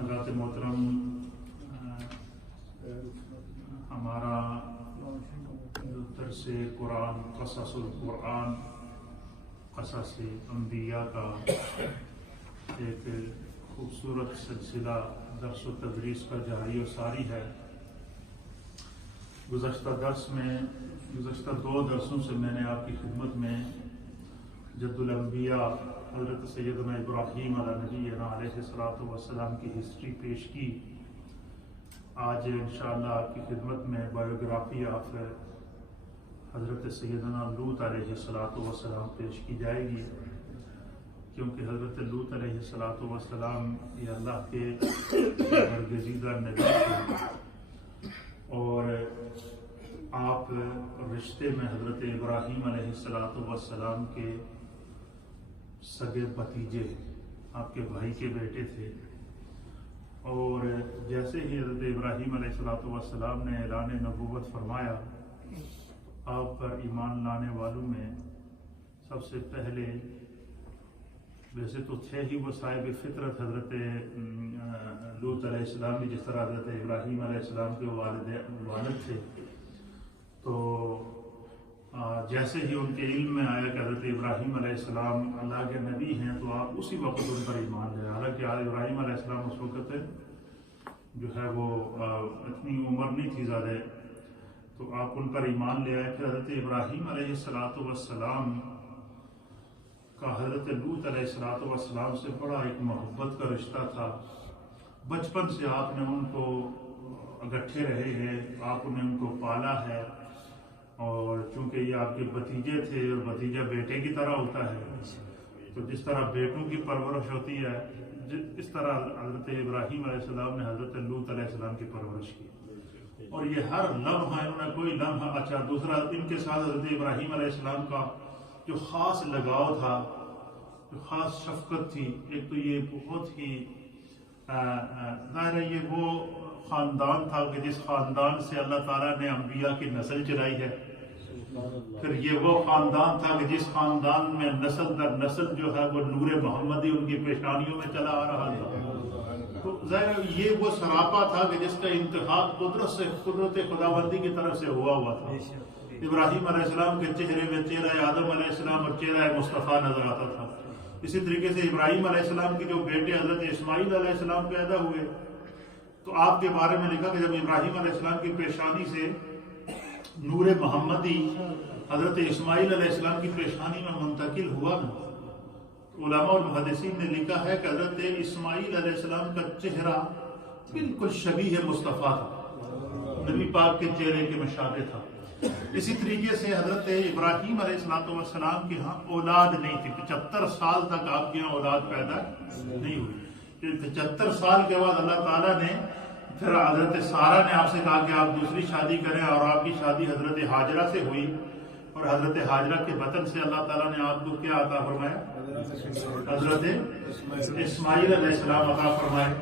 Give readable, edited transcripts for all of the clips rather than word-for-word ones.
حضرات محترم، ہمارا درس قرآن قصص القرآن قصص انبیاء کا ایک خوبصورت سلسلہ درس و تدریس کا جاری و ساری ہے۔ گزشتہ دو درسوں سے میں نے آپ کی خدمت میں جد الانبیاء حضرت سیدنا ابراہیم علیہ نبینا علیہ الصلوۃ والسلام کی ہسٹری پیش کی۔ آج انشاءاللہ آپ کی خدمت میں بایوگرافی آف حضرت سیدنا لوط علیہ الصلوۃ والسلام پیش کی جائے گی، کیونکہ حضرت لوط علیہ الصلوۃ والسلام یہ اللہ کے برگزیدہ نبی تھے، اور آپ رشتے میں حضرت ابراہیم علیہ الصلوۃ والسلام کے سگے بھتیجے، آپ کے بھائی کے بیٹے تھے۔ اور جیسے ہی حضرت ابراہیم علیہ الصلوۃ والسلام نے اعلان نبوت فرمایا، آپ پر ایمان لانے والوں میں سب سے پہلے، ویسے تو تھے ہی وہ صاحب فطرت حضرت لوط علیہ السلام بھی، جس طرح حضرت ابراہیم علیہ السلام کے والد تھے، تو جیسے ہی ان کے علم میں آیا کہ حضرت ابراہیم علیہ السلام اللہ کے نبی ہیں، تو آپ اسی وقت ان پر ایمان لے۔ حالانکہ ابراہیم علیہ السلام اس وقت جو ہے وہ اتنی عمر نہیں تھی زیادہ، تو آپ ان پر ایمان لے آئے۔ پھر حضرت ابراہیم علیہ الصلوۃ والسلام کا حضرت لوط علیہ الصلوۃ والسلام سے بڑا ایک محبت کا رشتہ تھا۔ بچپن سے آپ نے ان کو اگٹھے رہے ہیں، آپ نے ان کو پالا ہے، اور چونکہ یہ آپ کے بھتیجے تھے، اور بھتیجا بیٹے کی طرح ہوتا ہے، تو جس طرح بیٹوں کی پرورش ہوتی ہے، اس طرح حضرت ابراہیم علیہ السلام نے حضرت لوط علیہ السلام کی پرورش کی۔ اور یہ ہر لمحہ انہوں نے کوئی لمحہ، اچھا دوسرا ان کے ساتھ حضرت ابراہیم علیہ السلام کا جو خاص لگاؤ تھا، جو خاص شفقت تھی، ایک تو یہ بہت ہی ظاہر ہے یہ وہ خاندان تھا کہ جس خاندان سے اللہ تعالیٰ نے انبیاء کی نسل چلائی ہے۔ پھر یہ وہ خاندان تھا کہ جس خاندان میں نسل در نسل جو ہے وہ نور محمدی ان کی پیشانیوں میں چلا آ رہا تھا۔ تو ظاہر یہ وہ سراپا تھا کہ جس کا انتخاب قدرت خداوندی کی طرف سے ہوا تھا۔ ابراہیم علیہ السلام کے چہرے میں چہرہ آدم علیہ السلام اور چہرہ مصطفیٰ نظر آتا تھا۔ اسی طریقے سے ابراہیم علیہ السلام کے جو بیٹے حضرت اسماعیل علیہ السلام پیدا ہوئے، تو آپ کے بارے میں لکھا کہ جب ابراہیم علیہ السلام کی پیشانی سے نور محمدی حضرت اسماعیل علیہ السلام کی پیشانی میں منتقل ہوا نا، علماء اور محدثین نے لکھا ہے کہ حضرت اسماعیل علیہ السلام کا چہرہ بالکل شبیہ مصطفیٰ تھا، نبی پاک کے چہرے کے مشابہ تھا۔ اسی طریقے سے حضرت ابراہیم علیہ السلام کے ہاں اولاد نہیں تھی، 75 سال تک آپ کے ہاں اولاد پیدا نہیں ہوئی۔ 75 سال کے بعد اللہ تعالیٰ نے پھر حضرت سارہ نے آپ سے کہا کہ آپ دوسری شادی کریں، اور آپ کی شادی حضرت ہاجرہ سے ہوئی، اور حضرت ہاجرہ کے بطن سے اللہ تعالیٰ نے آپ کو کیا عطا فرمایا؟ حضرت اسماعیل علیہ السلام عطا فرمائے۔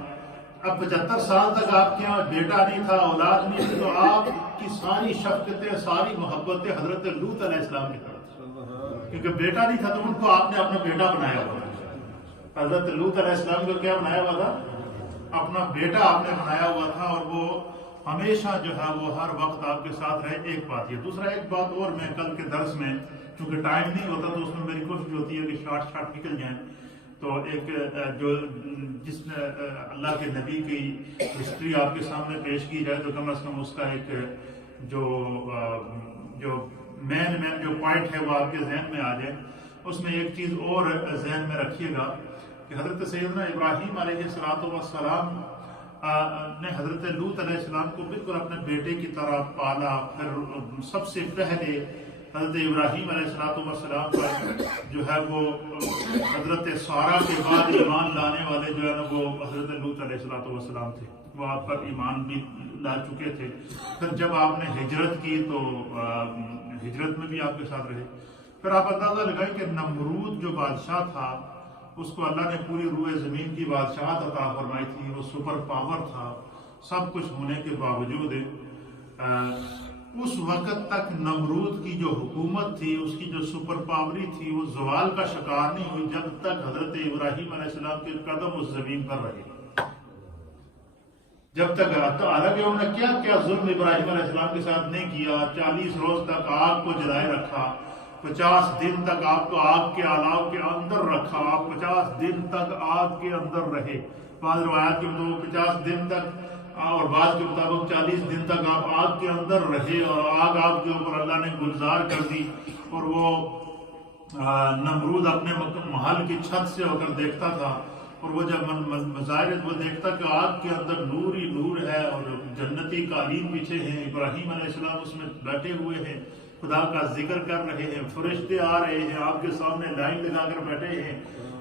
اب 75 سال تک آپ کے یہاں بیٹا نہیں تھا، اولاد نہیں تھی، تو آپ کی ساری شفقتیں، ساری محبتیں حضرت لوط علیہ السلام کی طرف، کیونکہ بیٹا نہیں تھا تو ان کو آپ نے اپنا بیٹا بنایا ہوا تھا۔ حضرت لوط علیہ السلام کو کیا بنایا ہوا تھا؟ اپنا بیٹا آپ نے بنایا ہوا تھا، اور وہ ہمیشہ جو ہے وہ ہر وقت آپ کے ساتھ رہے۔ ایک بات یہ، دوسرا ایک بات اور، میں کل کے درس میں چونکہ ٹائم نہیں ہوتا تو اس میں میری کوشش ہوتی ہے کہ شارٹ نکل جائیں، تو ایک جو جس نے اللہ کے نبی کی ہسٹری آپ کے سامنے پیش کی جائے تو کم از کم اس کا ایک جو مین جو پوائنٹ ہے وہ آپ کے ذہن میں آ جائے۔ اس میں ایک چیز اور ذہن میں رکھیے گا کہ حضرت سیدنا ابراہیم علیہ الصلوۃ والسلام نے حضرت لوط علیہ السلام کو بالکل اپنے بیٹے کی طرح پالا۔ پھر سب سے پہلے حضرت ابراہیم علیہ الصلوۃ والسلام پر جو ہے وہ حضرت سارہ کے بعد ایمان لانے والے جو ہے نا وہ حضرت لوط علیہ الصلوۃ والسلام تھے، وہ آپ پر ایمان بھی لا چکے تھے۔ پھر جب آپ نے ہجرت کی تو ہجرت میں بھی آپ کے ساتھ رہے۔ پھر آپ اندازہ لگائیں کہ نمرود جو بادشاہ تھا، اس کو اللہ نے پوری روئے زمین کی بادشاہت عطا فرمائی تھی، وہ سپر پاور تھا، سب کچھ ہونے کے باوجود اس وقت تک نمرود کی جو حکومت تھی، اس کی جو سپر پاوری تھی، وہ زوال کا شکار نہیں ہوئی جب تک حضرت ابراہیم علیہ السلام کے قدم اس زمین پر رہے۔ جب تک حالانکہ انہوں نے کیا کیا ظلم ابراہیم علیہ السلام کے ساتھ نہیں کیا، 40 روز تک آگ کو جلائے رکھا، 50 دن تک آپ کو آگ کے الاؤ کے اندر رکھا، آپ 50 دن تک آگ کے اندر رہے، بعض روایات کے مطابق 50 دن تک اور بعض کے مطابق 40 دن تک آپ آگ کے اندر رہے، اور آگ آپ کے اوپر اللہ نے گلزار کر دی، اور وہ نمرود اپنے محل کی چھت سے ہو کر دیکھتا تھا، اور وہ جب مظاہر وہ دیکھتا کہ آگ کے اندر نور ہی نور ہے، اور جنتی قالین پیچھے ہیں، ابراہیم علیہ السلام اس میں بیٹھے ہوئے ہیں، خدا کا ذکر کر رہے ہیں، فرشتے آ رہے ہیں، آپ کے سامنے لائن لگا کر بیٹھے ہیں،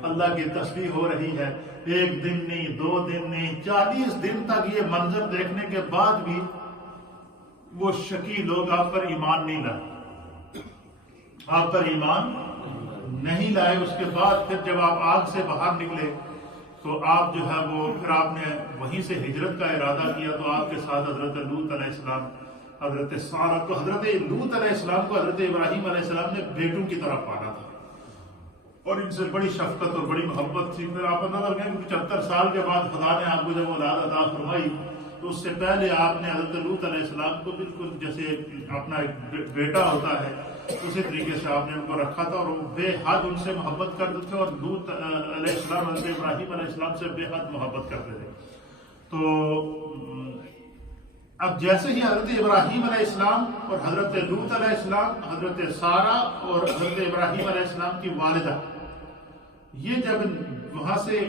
اللہ کی تسبیح ہو رہی ہے، 1 دن نہیں 2 دن نہیں 40 دن تک یہ منظر دیکھنے کے بعد بھی وہ شکی لوگ آپ پر ایمان نہیں لائے، آپ پر ایمان نہیں لائے۔ اس کے بعد پھر جب آپ آگ سے باہر نکلے تو آپ جو ہے وہ پھر آپ نے وہیں سے ہجرت کا ارادہ کیا، تو آپ کے ساتھ حضرت لوط علیہ السلام، حضرت سارہ، تو حضرت لوط علیہ السلام کو حضرت ابراہیم علیہ السلام نے بیٹوں کی طرح پالا تھا، اور ان سے بڑی شفقت اور بڑی محبت تھی۔ پھر آپ اندازہ لگائیں کہ 75 سال کے بعد خدا نے آپ کو جب اولاد عطا فرمائی، تو اس سے پہلے آپ نے حضرت لوط علیہ السلام کو بالکل جیسے اپنا ایک بیٹا ہوتا ہے اسی طریقے سے آپ نے ان کو رکھا تھا، اور وہ بے حد ان سے محبت کرتے تھے، اور لوط علیہ السلام حضرت ابراہیم علیہ السلام سے بے حد محبت کرتے تھے۔ تو اب جیسے ہی حضرت ابراہیم علیہ السلام اور حضرت لوط علیہ السلام، حضرت سارہ اور حضرت ابراہیم علیہ السلام کی والدہ، یہ جب وہاں سے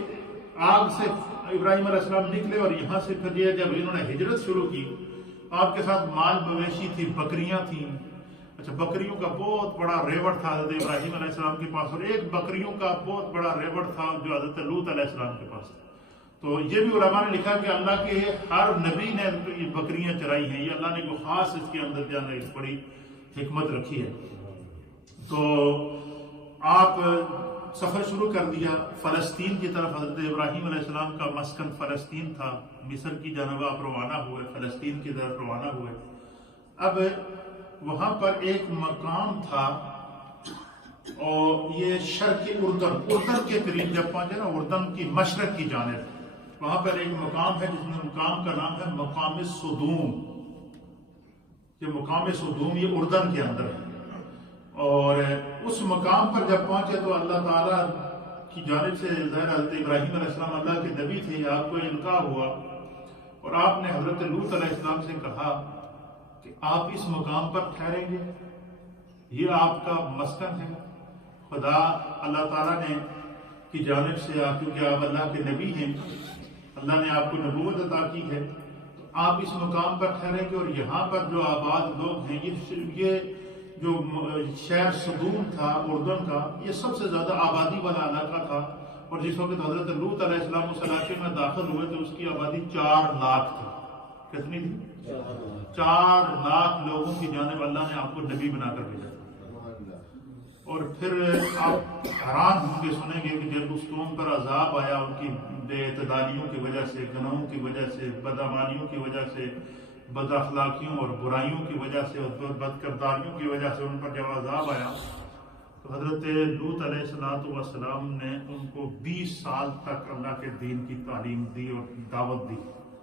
آگ سے ابراہیم علیہ السلام نکلے، اور یہاں سے پھر یہ جب انہوں نے ہجرت شروع کی، آپ کے ساتھ مال مویشی تھی، بکریاں تھیں، اچھا بکریوں کا بہت بڑا ریوڑ تھا حضرت ابراہیم علیہ السلام کے پاس، اور ایک بکریوں کا بہت بڑا ریوڑ تھا جو حضرت لوط علیہ السلام کے پاس تھا۔ تو یہ بھی علماء نے لکھا کہ اللہ کے ہر نبی نے یہ بکریاں چرائی ہیں، یہ اللہ نے کوئی خاص اس کے اندر جو ہے بڑی حکمت رکھی ہے۔ تو آپ سفر شروع کر دیا فلسطین کی طرف۔ حضرت ابراہیم علیہ السلام کا مسکن فلسطین تھا، مصر کی جانب آپ روانہ ہوئے، فلسطین کی طرف روانہ ہوئے۔ اب وہاں پر ایک مقام تھا، اور یہ شرق اردن کے قریب جب پہنچے نا، اردن کی مشرق کی جانب، وہاں پر ایک مقام ہے جس میں مقام کا نام ہے مقام صدوم۔ یہ مقام صدوم یہ اردن کے اندر ہے، اور اس مقام پر جب پہنچے تو اللہ تعالیٰ کی جانب سے ظاہر حضرت ابراہیم علیہ السلام اللہ کے نبی تھے، آپ کو القاء ہوا، اور آپ نے حضرت لوط علیہ السلام سے کہا کہ آپ اس مقام پر ٹھہریں گے، یہ آپ کا مسکن ہے۔ خدا اللہ تعالیٰ نے کی جانب سے کیونکہ آپ اللہ کے نبی ہیں، اللہ نے آپ کو نبوت عطا کی ہے، تو آپ اس مقام پر ٹھہریں گے، اور یہاں پر جو آباد لوگ ہیں، یہ جو شہر صدوم تھا اردن کا، یہ سب سے زیادہ آبادی والا علاقہ تھا، اور جس وقت حضرت لوط علیہ السلام اس علاقے میں داخل ہوئے تو اس کی آبادی 4 لاکھ تھی۔ کتنی تھی؟ 4 لاکھ لوگوں کی جانب اللہ نے آپ کو نبی بنا کر بھیجا۔ اور پھر آپ حیران ہوں گے سنیں گے کہ جب اس قوم پر عذاب آیا، ان کی بے اعتدالیوں کی وجہ سے، گناہوں کی وجہ سے، بدعمالیوں کی وجہ سے، بد اخلاقیوں اور برائیوں کی وجہ سے، اور بد کرداریوں کی وجہ سے ان پر جب عذاب آیا، تو حضرت لوط علیہ السلام نے ان کو 20 سال تک اللہ کے دین کی تعلیم دی اور دعوت دی،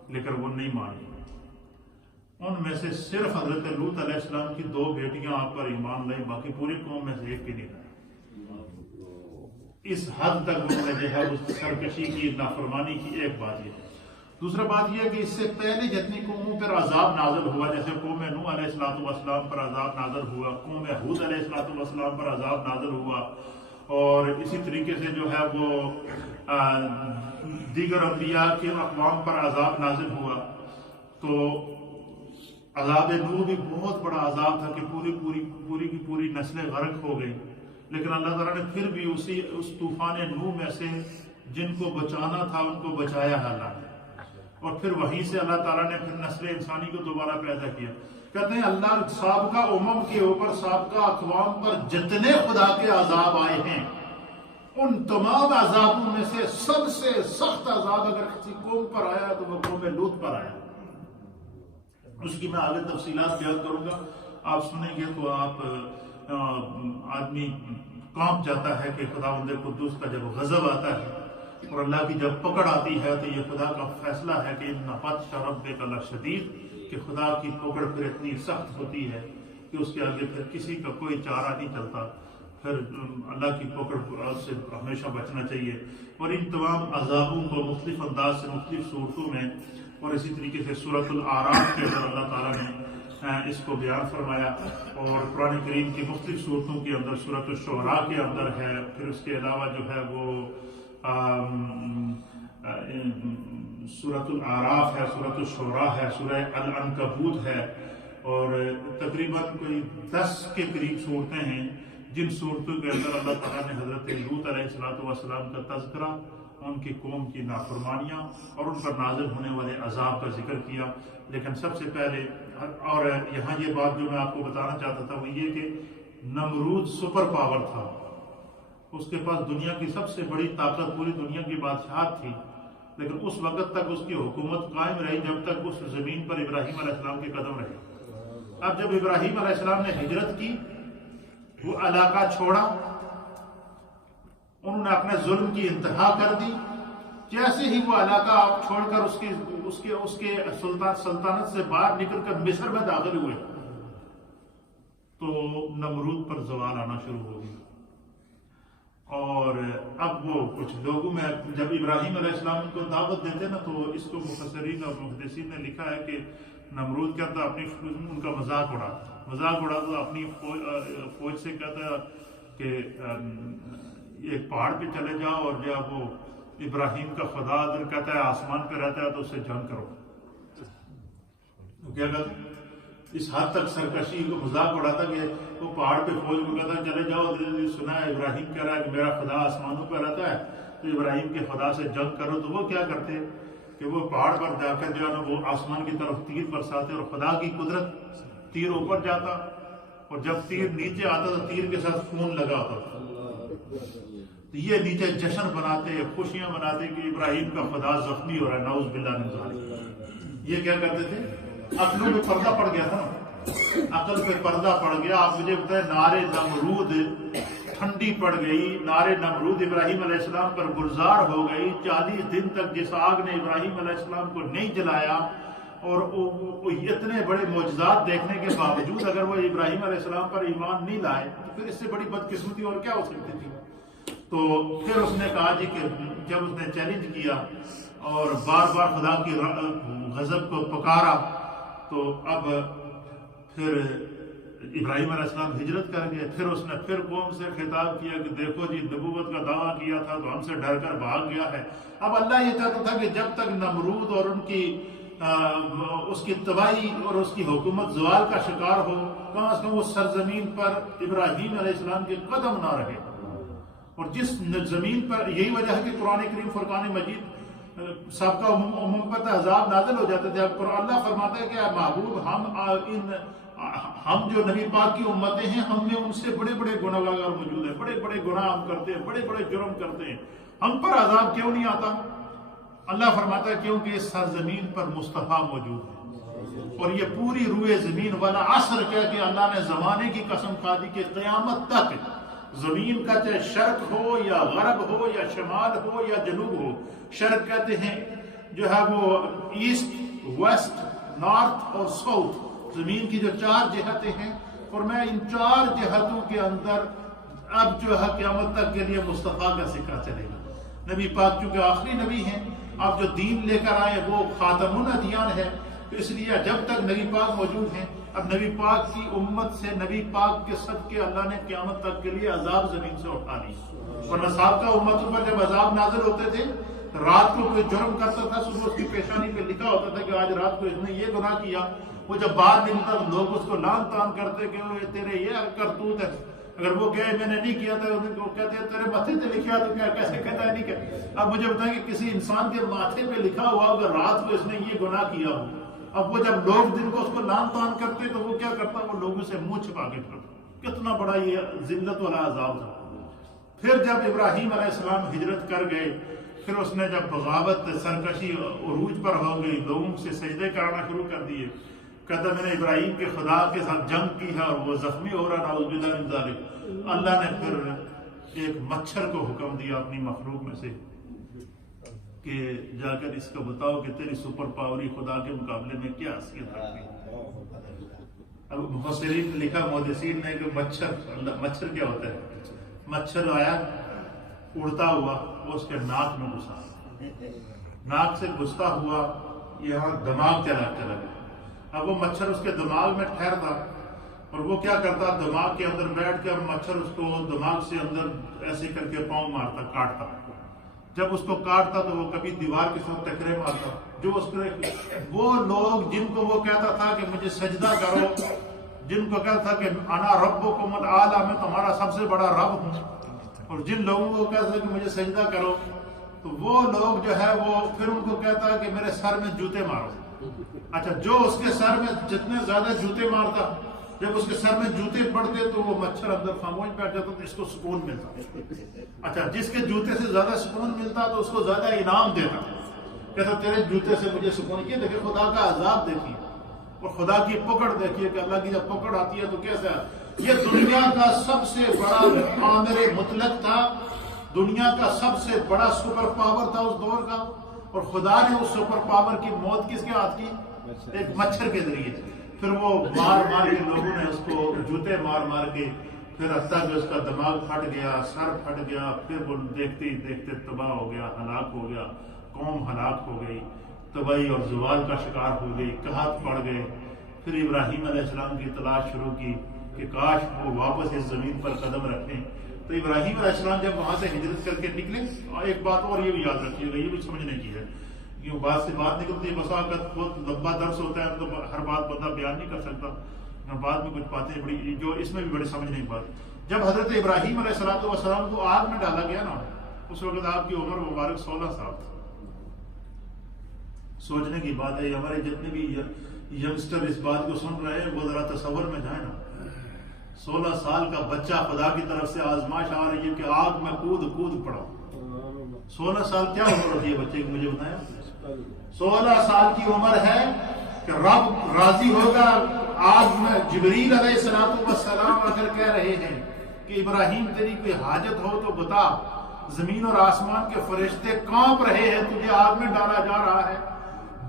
لیکن وہ نہیں مانی۔ ان میں سے صرف حضرت لوط علیہ السلام کی 2 بیٹیاں آپ پر ایمان لائیں، باقی پوری قوم میں سے ایک بھی نہیں لائے۔ اس حد تک انہوں نے جو ہے اس سرکشی کی، نافرمانی کی۔ ایک بات یہ، دوسرا بات یہ کہ اس سے پہلے جتنی قوموں پر عذاب نازل ہوا، جیسے قوم نوح علیہ السلام پر عذاب نازل ہوا، قوم ہود علیہ السلام پر عذاب نازل ہوا، اور اسی طریقے سے جو ہے وہ دیگر انبیاء کے اقوام پر عذاب نازل ہوا، تو عذاب نوح بھی بہت بڑا عذاب تھا کہ پوری کی پوری نسلیں غرق ہو گئی، لیکن اللہ تعالیٰ نے پھر بھی اس طوفان نوح میں سے جن کو بچانا تھا ان کو بچایا اللہ نے، اور پھر وہیں سے اللہ تعالیٰ نے پھر نسل انسانی کو دوبارہ پیدا کیا۔ کہتے ہیں اللہ سابقہ امم کے اوپر، سابقہ اقوام پر جتنے خدا کے عذاب آئے ہیں، ان تمام عذابوں میں سے سب سے سخت عذاب اگر کسی قوم پر آیا تو وہ قوم لوط پر آیا۔ اس کی میں آگے تفصیلات بیان کروں گا، آپ سنیں گے تو آدمی کانپ جاتا ہے کہ خداوند قدوس کا جب غضب آتا ہے اور اللہ کی جب پکڑ آتی ہے تو یہ خدا کا فیصلہ ہے کہ ان بطش ربک لشدید، کہ خدا کی پکڑ پھر اتنی سخت ہوتی ہے کہ اس کے آگے پھر کسی کا کوئی چارہ نہیں چلتا، پھر اللہ کی پکڑ سے ہمیشہ بچنا چاہیے۔ اور ان تمام عذابوں کو مختلف انداز سے مختلف صورتوں میں اور اسی طریقے سے سورۃ الاعراف کے اندر اللہ تعالیٰ نے اس کو بیان فرمایا، اور قرآن کریم کی مختلف صورتوں کے اندر سورۃ الشعراء کے اندر ہے، پھر اس کے علاوہ جو ہے وہ سورۃ الاعراف ہے، سورۃ الشعراء ہے، سورہ العنکبوت ہے، اور تقریباً کوئی 10 کے قریب صورتیں ہیں جن صورتوں کے اندر اللہ تعالیٰ نے حضرت لوط علیہ السلام کا تذکرہ، ان کی قوم کی نافرمانیاں اور ان پر نازل ہونے والے عذاب کا ذکر کیا۔ لیکن سب سے پہلے، اور یہاں یہ بات جو میں آپ کو بتانا چاہتا تھا وہ یہ کہ نمرود سپر پاور تھا، اس کے پاس دنیا کی سب سے بڑی طاقت، پوری دنیا کی بادشاہت تھی، لیکن اس وقت تک اس کی حکومت قائم رہی جب تک اس زمین پر ابراہیم علیہ السلام کے قدم رہے۔ اب جب ابراہیم علیہ السلام نے ہجرت کی، وہ علاقہ چھوڑا، انہوں نے اپنے ظلم کی انتہا کر دی، جیسے ہی وہ علاقہ آپ چھوڑ کر اس کے سلطنت سے باہر نکل کر مصر میں داخل ہوئے تو نمرود پر زوال آنا شروع ہو گیا۔ اور اب وہ کچھ لوگوں میں جب ابراہیم علیہ السلام کو دعوت دیتے نا، تو اس کو مفسرین اور محدثین نے لکھا ہے کہ نمرود کہتا اپنی ان کا مذاق اڑاتا اپنی فوج سے کہتا کہ ایک پہاڑ پہ چلے جاؤ، اور جب وہ ابراہیم کا خدا اگر کہتا ہے آسمان پہ رہتا ہے تو اس سے جنگ کرو۔ کیا کہتے اس حد تک سرکشی کو مذاق اڑاتا کہ وہ پہاڑ پہ فوج کو کہتا چلے جاؤ، سنا ہے ابراہیم کہہ رہا ہے کہ میرا خدا آسمانوں پہ رہتا ہے تو ابراہیم کے خدا سے جنگ کرو۔ تو وہ کیا کرتے کہ وہ پہاڑ پر جا کر جو ہے نا وہ آسمان کی طرف تیر برساتے، اور خدا کی قدرت، تیر اوپر جاتا اور جب تیر نیچے آتا تو تیر کے ساتھ خون لگا ہوتا تھا۔ یہ نیچے جشن بناتے، خوشیاں مناتے کہ ابراہیم کا خدا زخمی ہو رہا ہے، نعوذ باللہ من ذالک۔ یہ کیا کرتے تھے؟ عقلوں پہ پردہ پڑ گیا تھا نا، عقل پہ پردہ پڑ گیا۔ آپ مجھے بتائیں، نار نمرود ٹھنڈی پڑ گئی، نار نمرود ابراہیم علیہ السلام پر گلزار ہو گئی۔ 40 دن تک جس آگ نے ابراہیم علیہ السلام کو نہیں جلایا، اور اتنے بڑے معجزات دیکھنے کے باوجود اگر وہ ابراہیم علیہ السلام پر ایمان نہیں لائے تو پھر اس سے بڑی بدقسمتی اور کیا ہو سکتی تھی؟ تو پھر اس نے کہا جی کہ جب اس نے چیلنج کیا اور بار بار خدا کی غضب کو پکارا، تو اب پھر ابراہیم علیہ السلام ہجرت کر گئے۔ پھر اس نے پھر قوم سے خطاب کیا کہ دیکھو جی، نبوت کا دعویٰ کیا تھا تو ہم سے ڈر کر بھاگ گیا ہے۔ اب اللہ یہ چاہتا تھا کہ جب تک نمرود اور اس کی تباہی اور اس کی حکومت زوال کا شکار ہو، کم از کم وہ سرزمین پر ابراہیم علیہ السلام کے قدم نہ رہے۔ اور جس زمین پر، یہی وجہ ہے کہ قرآن کریم فرقان مجید سابقہ امم پر عذاب نازل ہو جاتے تھے۔ اب اللہ فرماتا ہے کہ اے محبوب، ہم جو نبی پاک کی امتیں ہیں، ہم میں ان سے بڑے بڑے گناہ گار موجود ہیں، بڑے بڑے گناہ ہم کرتے ہیں، بڑے بڑے جرم کرتے ہیں، ہم پر عذاب کیوں نہیں آتا؟ اللہ فرماتا ہے کیونکہ اس سرزمین پر مصطفیٰ موجود ہے۔ اور یہ پوری روئے زمین والا عصر کہہ کے اللہ نے زمانے کی قسم کھا دی کہ قیامت تک زمین کا چاہے شرق ہو یا غرب ہو یا شمال ہو یا جنوب ہو، شرق کہتے ہیں جو ہے وہ ایسٹ، ویسٹ، نارتھ اور ساؤتھ، زمین کی جو 4 جہتیں ہیں، اور میں ان 4 جہتوں کے اندر اب جو ہے قیامت تک کے لیے مصطفیٰ کا سکہ چلے گا۔ نبی پاک چونکہ آخری نبی ہیں، اب جو دین لے کر آئے وہ خاتم الادیان ہے، تو اس لیے جب تک نبی پاک موجود ہیں، اب نبی پاک کی امت سے، نبی پاک کے صدقے اللہ نے قیامت تک کے لیے عذاب زمین سے اٹھا لی۔ ورنہ سابقہ امتوں پر جب عذاب نازل ہوتے تھے، رات کو کوئی جرم کرتا تھا، صبح اس کی پیشانی پہ لکھا ہوتا تھا کہ آج رات کو اس نے یہ گناہ کیا، وہ جب باہر نکلتا تو لوگ اس کو لان تان کرتے کہ تیرے یہ کرتوت ہے۔ اگر وہ کہے میں نے نہیں کیا تھا، وہ کہتے ہیں تیرے ماتھے پہ لکھا تو کیا کیسے کہتا ہے نہیں کیا؟ اب مجھے بتائیں کہ کسی انسان کے ماتھے پہ لکھا ہوا اگر رات کو اس نے یہ گناہ کیا ہو، اب وہ جب لوگ دن کو اس کو لان تان کرتے تو وہ کیا کرتا؟ وہ لوگوں سے منہ چھپا کے کرتا۔ کتنا بڑا یہ ذلت والا عذاب تھا۔ پھر جب ابراہیم علیہ السلام ہجرت کر گئے، پھر اس نے جب بغاوت، سرکشی عروج پر ہو گئی، لوگوں سے سجدے کرانا شروع کر دیے، کہتا میں نے ابراہیم کے خدا کے ساتھ جنگ کی ہے اور وہ زخمی ہو رہا، نعوذ باللہ من ذالک۔ اللہ نے پھر ایک مچھر کو حکم دیا اپنی مخلوق میں سے کہ جا کر اس کو بتاؤ کہ تیری سپر پاوری خدا کے مقابلے میں کیا حیثیت رکھتی ہے. اب مفسرین نے لکھا، محدثین نے، کہ مچھر کیا ہوتا ہے؟ مچھر آیا اڑتا ہوا، وہ اس کے ناک میں گھسا، ناک سے گھستا ہوا یہاں دماغ چلا گیا. اب وہ مچھر اس کے دماغ میں ٹھہرتا اور وہ کیا کرتا، دماغ کے اندر بیٹھ کے مچھر اس کو دماغ سے اندر ایسے کر کے پاؤں مارتا، کاٹتا. جب اس کو کاٹتا تو وہ کبھی دیوار کے ساتھ ٹکرے مارتا. جو اس کے وہ لوگ جن کو وہ کہتا تھا کہ مجھے سجدہ کرو، جن کو کہتا تھا کہ انا ربکم الاعلی، میں تمہارا سب سے بڑا رب ہوں، اور جن لوگوں کو کہتا تھا کہ مجھے سجدہ کرو، تو وہ لوگ جو ہے وہ پھر ان کو کہتا ہے کہ میرے سر میں جوتے مارو. اچھا، جو اس کے سر میں جتنے زیادہ جوتے مارتا، جب اس کے سر میں جوتے پڑتے تو وہ مچھر اندر خاموش بیٹھ جاتا تو اس کو سکون ملتا. اچھا، جس کے جوتے سے زیادہ سکون ملتا تو اس کو زیادہ انعام دیتا، کہتا تیرے جوتے سے مجھے سکون. یہ دیکھیں خدا کا عذاب دیکھیے اور خدا کی پکڑ دیکھیے کہ اللہ کی جب پکڑ آتی ہے تو کیسا. یہ دنیا کا سب سے بڑا عامر مطلق تھا، دنیا کا سب سے بڑا سپر پاور تھا اس دور کا، اور خدا نے اس سپر پاور کی موت کس کے ہاتھ کی؟ ایک مچھر کے ذریعے. پھر وہ مار کے لوگوں نے اس کو جوتے مار کے پھر حتیٰ کہ اس کا دماغ پھٹ گیا، سر پھٹ گیا، پھر وہ دیکھتے ہی دیکھتے تباہ ہو گیا، ہلاک ہو گیا، قوم ہلاک ہو گئی، تباہی اور زوال کا شکار ہو گئی، قحط پڑ گئے. پھر ابراہیم علیہ السلام کی تلاش شروع کی کہ کاش وہ واپس اس زمین پر قدم رکھیں. تو ابراہیم علیہ السلام جب وہاں سے ہجرت کر کے نکلے، ایک بات اور یہ بھی یاد رکھیے گا، یہ بھی سمجھنے کی ہے، کیوں بات سے بات نکلتی ہے، بسا اوقات بہت لمبا درس ہوتا ہے تو ہر بات بندہ بیان نہیں کر سکتا، بعد میں کچھ باتیں بڑی جو اس میں بھی بڑی سمجھنے کی بات. جب حضرت ابراہیم علیہ السلام کو آگ میں ڈالا گیا نا، اس وقت آپ کی عمر مبارک 16 سال تھی. سوچنے کی بات ہے، ہمارے جتنے بھی ینگسٹر اس بات کو سن رہے ہیں وہ ذرا تصور میں جائیں نا، 16 سال کا بچہ، خدا کی طرف سے آزمائش آ رہی ہے کہ آگ میں کود پڑا. 16 سال کیا عمر ہوتی ہے بچے کی؟ مجھے بتایا. 16 سال کی عمر ہے کہ رب راضی ہوگا. آگ میں جبریل علیہ السلام اگر کہہ رہے ہیں کہ ابراہیم تیری کوئی حاجت ہو تو بتا، زمین اور آسمان کے فرشتے کانپ رہے ہیں، تجھے آگ میں ڈالا جا رہا ہے.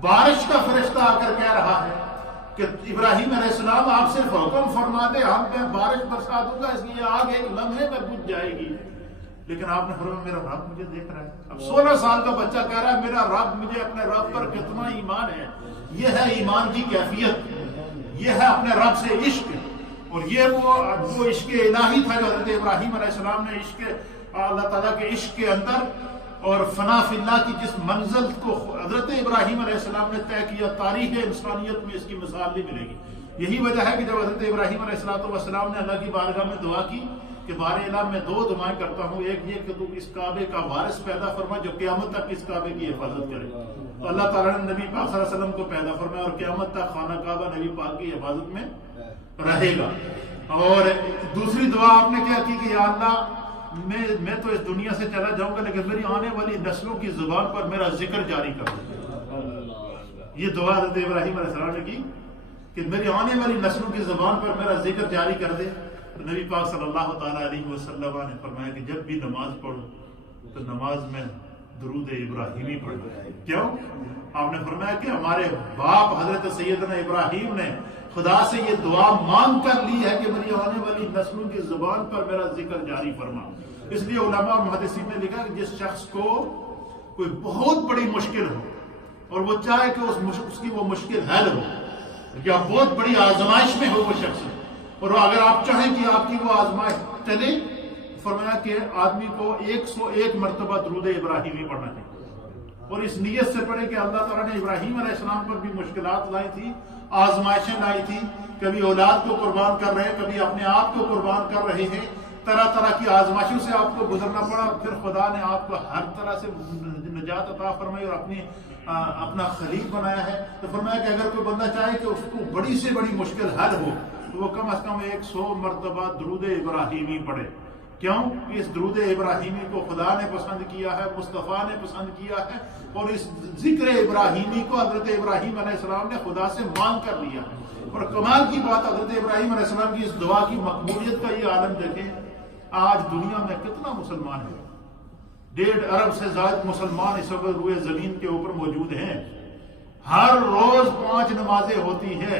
بارش کا فرشتہ آ کر کہہ رہا ہے کہ ابراہیم علیہ السلام آپ صرف حکم فرما دے، ہم پہ بارش برسا دوں گا، اس لیے آگ ایک لمحے میں بجھ جائے گی. لیکن آپ نے فرمایا میرا رب مجھے دیکھ رہا ہے. اب 16 سال کا بچہ کہہ رہا ہے میرا رب، مجھے اپنے رب پر کتنا ایمان ہے. یہ ہے ایمان کی کیفیت، یہ ہے اپنے رب سے عشق. اور یہ وہ عشق الہی تھا جو حضرت ابراہیم علیہ السلام نے عشق اللہ تعالیٰ کے عشق کے اندر اور فنا فی اللہ کی جس منزل کو حضرت ابراہیم علیہ السلام نے طے کیا، تاریخ انسانیت میں اس کی مثال نہیں ملے گی. یہی وجہ ہے کہ جب حضرت ابراہیم علیہ السلام نے اللہ کی بارگاہ میں دعا کی کہ بار الہ میں 2 دعائیں کرتا ہوں، ایک یہ کہ تو اس کعبے کا وارث پیدا فرما جو قیامت تک اس کعبے کی حفاظت کرے. تو اللہ تعالیٰ نے نبی پاک صلی اللہ علیہ وسلم کو پیدا فرمایا اور قیامت تک خانہ کعبہ نبی پاک کی حفاظت میں رہے گا. اور دوسری دعا آپ نے کیا کی کہ یا اللہ میں تو اس دنیا سے چلا جاؤں گا لیکن میری آنے والی نسلوں کی زبان پر میرا ذکر جاری کر دو. یہ دعا حضرت ابراہیم علیہ السلام نے کی کہ میری آنے والی نسلوں کی زبان پر میرا ذکر جاری کر دے. تو نبی پاک صلی اللہ تعالیٰ علیہ وسلم نے فرمایا کہ جب بھی نماز پڑھو تو نماز میں درود ابراہیمی پڑھو. کیوں؟ آپ نے فرمایا کہ ہمارے باپ حضرت سیدنا ابراہیم نے خدا سے یہ دعا مانگ کر لی ہے کہ میری آنے والی نسلوں کی زبان پر میرا ذکر جاری فرما. اس لیے علماء اور محدثین نے لکھا کہ جس شخص کو کوئی بہت بڑی مشکل ہو اور وہ چاہے کہ اس کی وہ مشکل حل ہو یا بہت بڑی آزمائش میں ہو وہ شخص، اور اگر آپ چاہیں کہ آپ کی وہ آزمائش چلے، فرمایا کہ آدمی کو 101 مرتبہ درود ابراہیمی پڑھنا چاہیے اور اس نیت سے پڑھے کہ اللہ تعالیٰ نے ابراہیم علیہ السلام پر بھی مشکلات لائی تھی، آزمائشیں لائی تھی، کبھی اولاد کو قربان کر رہے ہیں، کبھی اپنے آپ کو قربان کر رہے ہیں، طرح طرح کی آزمائشوں سے آپ کو گزرنا پڑا. پھر خدا نے آپ کو ہر طرح سے نجات عطا فرمائی اور اپنا خلیل بنایا ہے. تو فرمایا کہ اگر کوئی بندہ چاہے کہ اس کو بڑی سے بڑی مشکل حل ہو تو وہ کم از کم 100 مرتبہ درود ابراہیمی پڑھے. کیوں؟ اس درود ابراہیمی کو خدا نے پسند کیا ہے، مصطفیٰ نے پسند کیا ہے، اور اس ذکر ابراہیمی کو حضرت ابراہیم علیہ السلام نے خدا سے مانگ کر لیا. اور کمال کی بات حضرت ابراہیم علیہ السلام کی اس دعا کی مقبولیت کا یہ عالم دیکھیں. آج دنیا میں کتنا مسلمان ہے 1.5 ارب سے زائد مسلمان اس وقت روئے زمین کے اوپر موجود ہیں. ہر روز 5 نمازیں ہوتی ہے.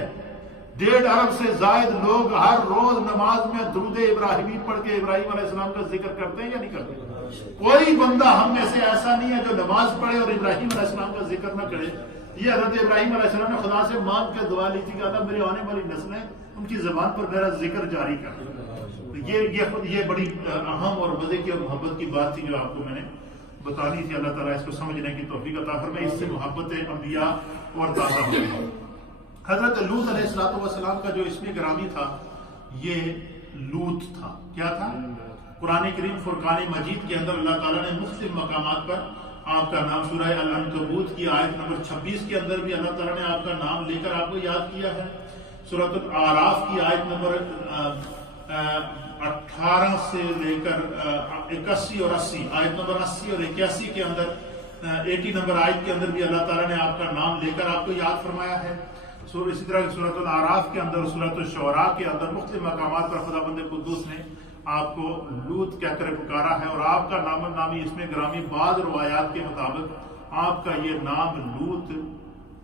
1.5 ارب سے زائد لوگ ہر روز نماز میں درود ابراہیمی پڑھ کے ابراہیم علیہ السلام کا ذکر کرتے ہیں یا نہیں کرتے؟ کوئی بندہ ہم میں سے ایسا نہیں ہے جو نماز پڑھے اور ابراہیم علیہ السلام کا ذکر نہ کرے. یہ حضرت ابراہیم علیہ السلام نے خدا سے مانگ کے دعا لی تھی کہ اللہ میری آنے والی نسلیں ان کی زبان پر میرا ذکر جاری کر. یہ بڑی اہم اور مزے کی اور محبت کی بات تھی جو آپ کو میں نے بتانی تھی. اللہ تعالیٰ اس کو سمجھنے کی توفیق عطا فرمائے. اس سے محبت انبیاء اور تازہ ہوئی. حضرت لوط علیہ السلام کا جو اسم گرامی تھا یہ لوط تھا. کیا تھا؟ قرآن کریم فرقان مجید کے اندر اللہ تعالیٰ نے مختلف مقامات پر آپ کا نام سورہ العنکبوت کی آیت نمبر 26 کے اندر بھی اللہ تعالیٰ نے آپ کا نام لے کر آپ کو یاد کیا ہے. سورۃ الاعراف کی آیت نمبر 18 سے لے کر 81 اور 80 آیت نمبر 80 اور 81 کے اندر 80 نمبر آیت کے اندر بھی اللہ تعالیٰ نے آپ کا نام لے کر آپ کو یاد فرمایا ہے. اسی طرح سورۃ الاعراف کے اندر سورۃ الشعراء کے اندر مختلف مقامات پر خدا بند قدوس نے آپ کو لوط کہہ کر پکارا ہے. اور آپ کا نام نامی اس میں گرامی بعض روایات کے مطابق آپ کا یہ نام لوط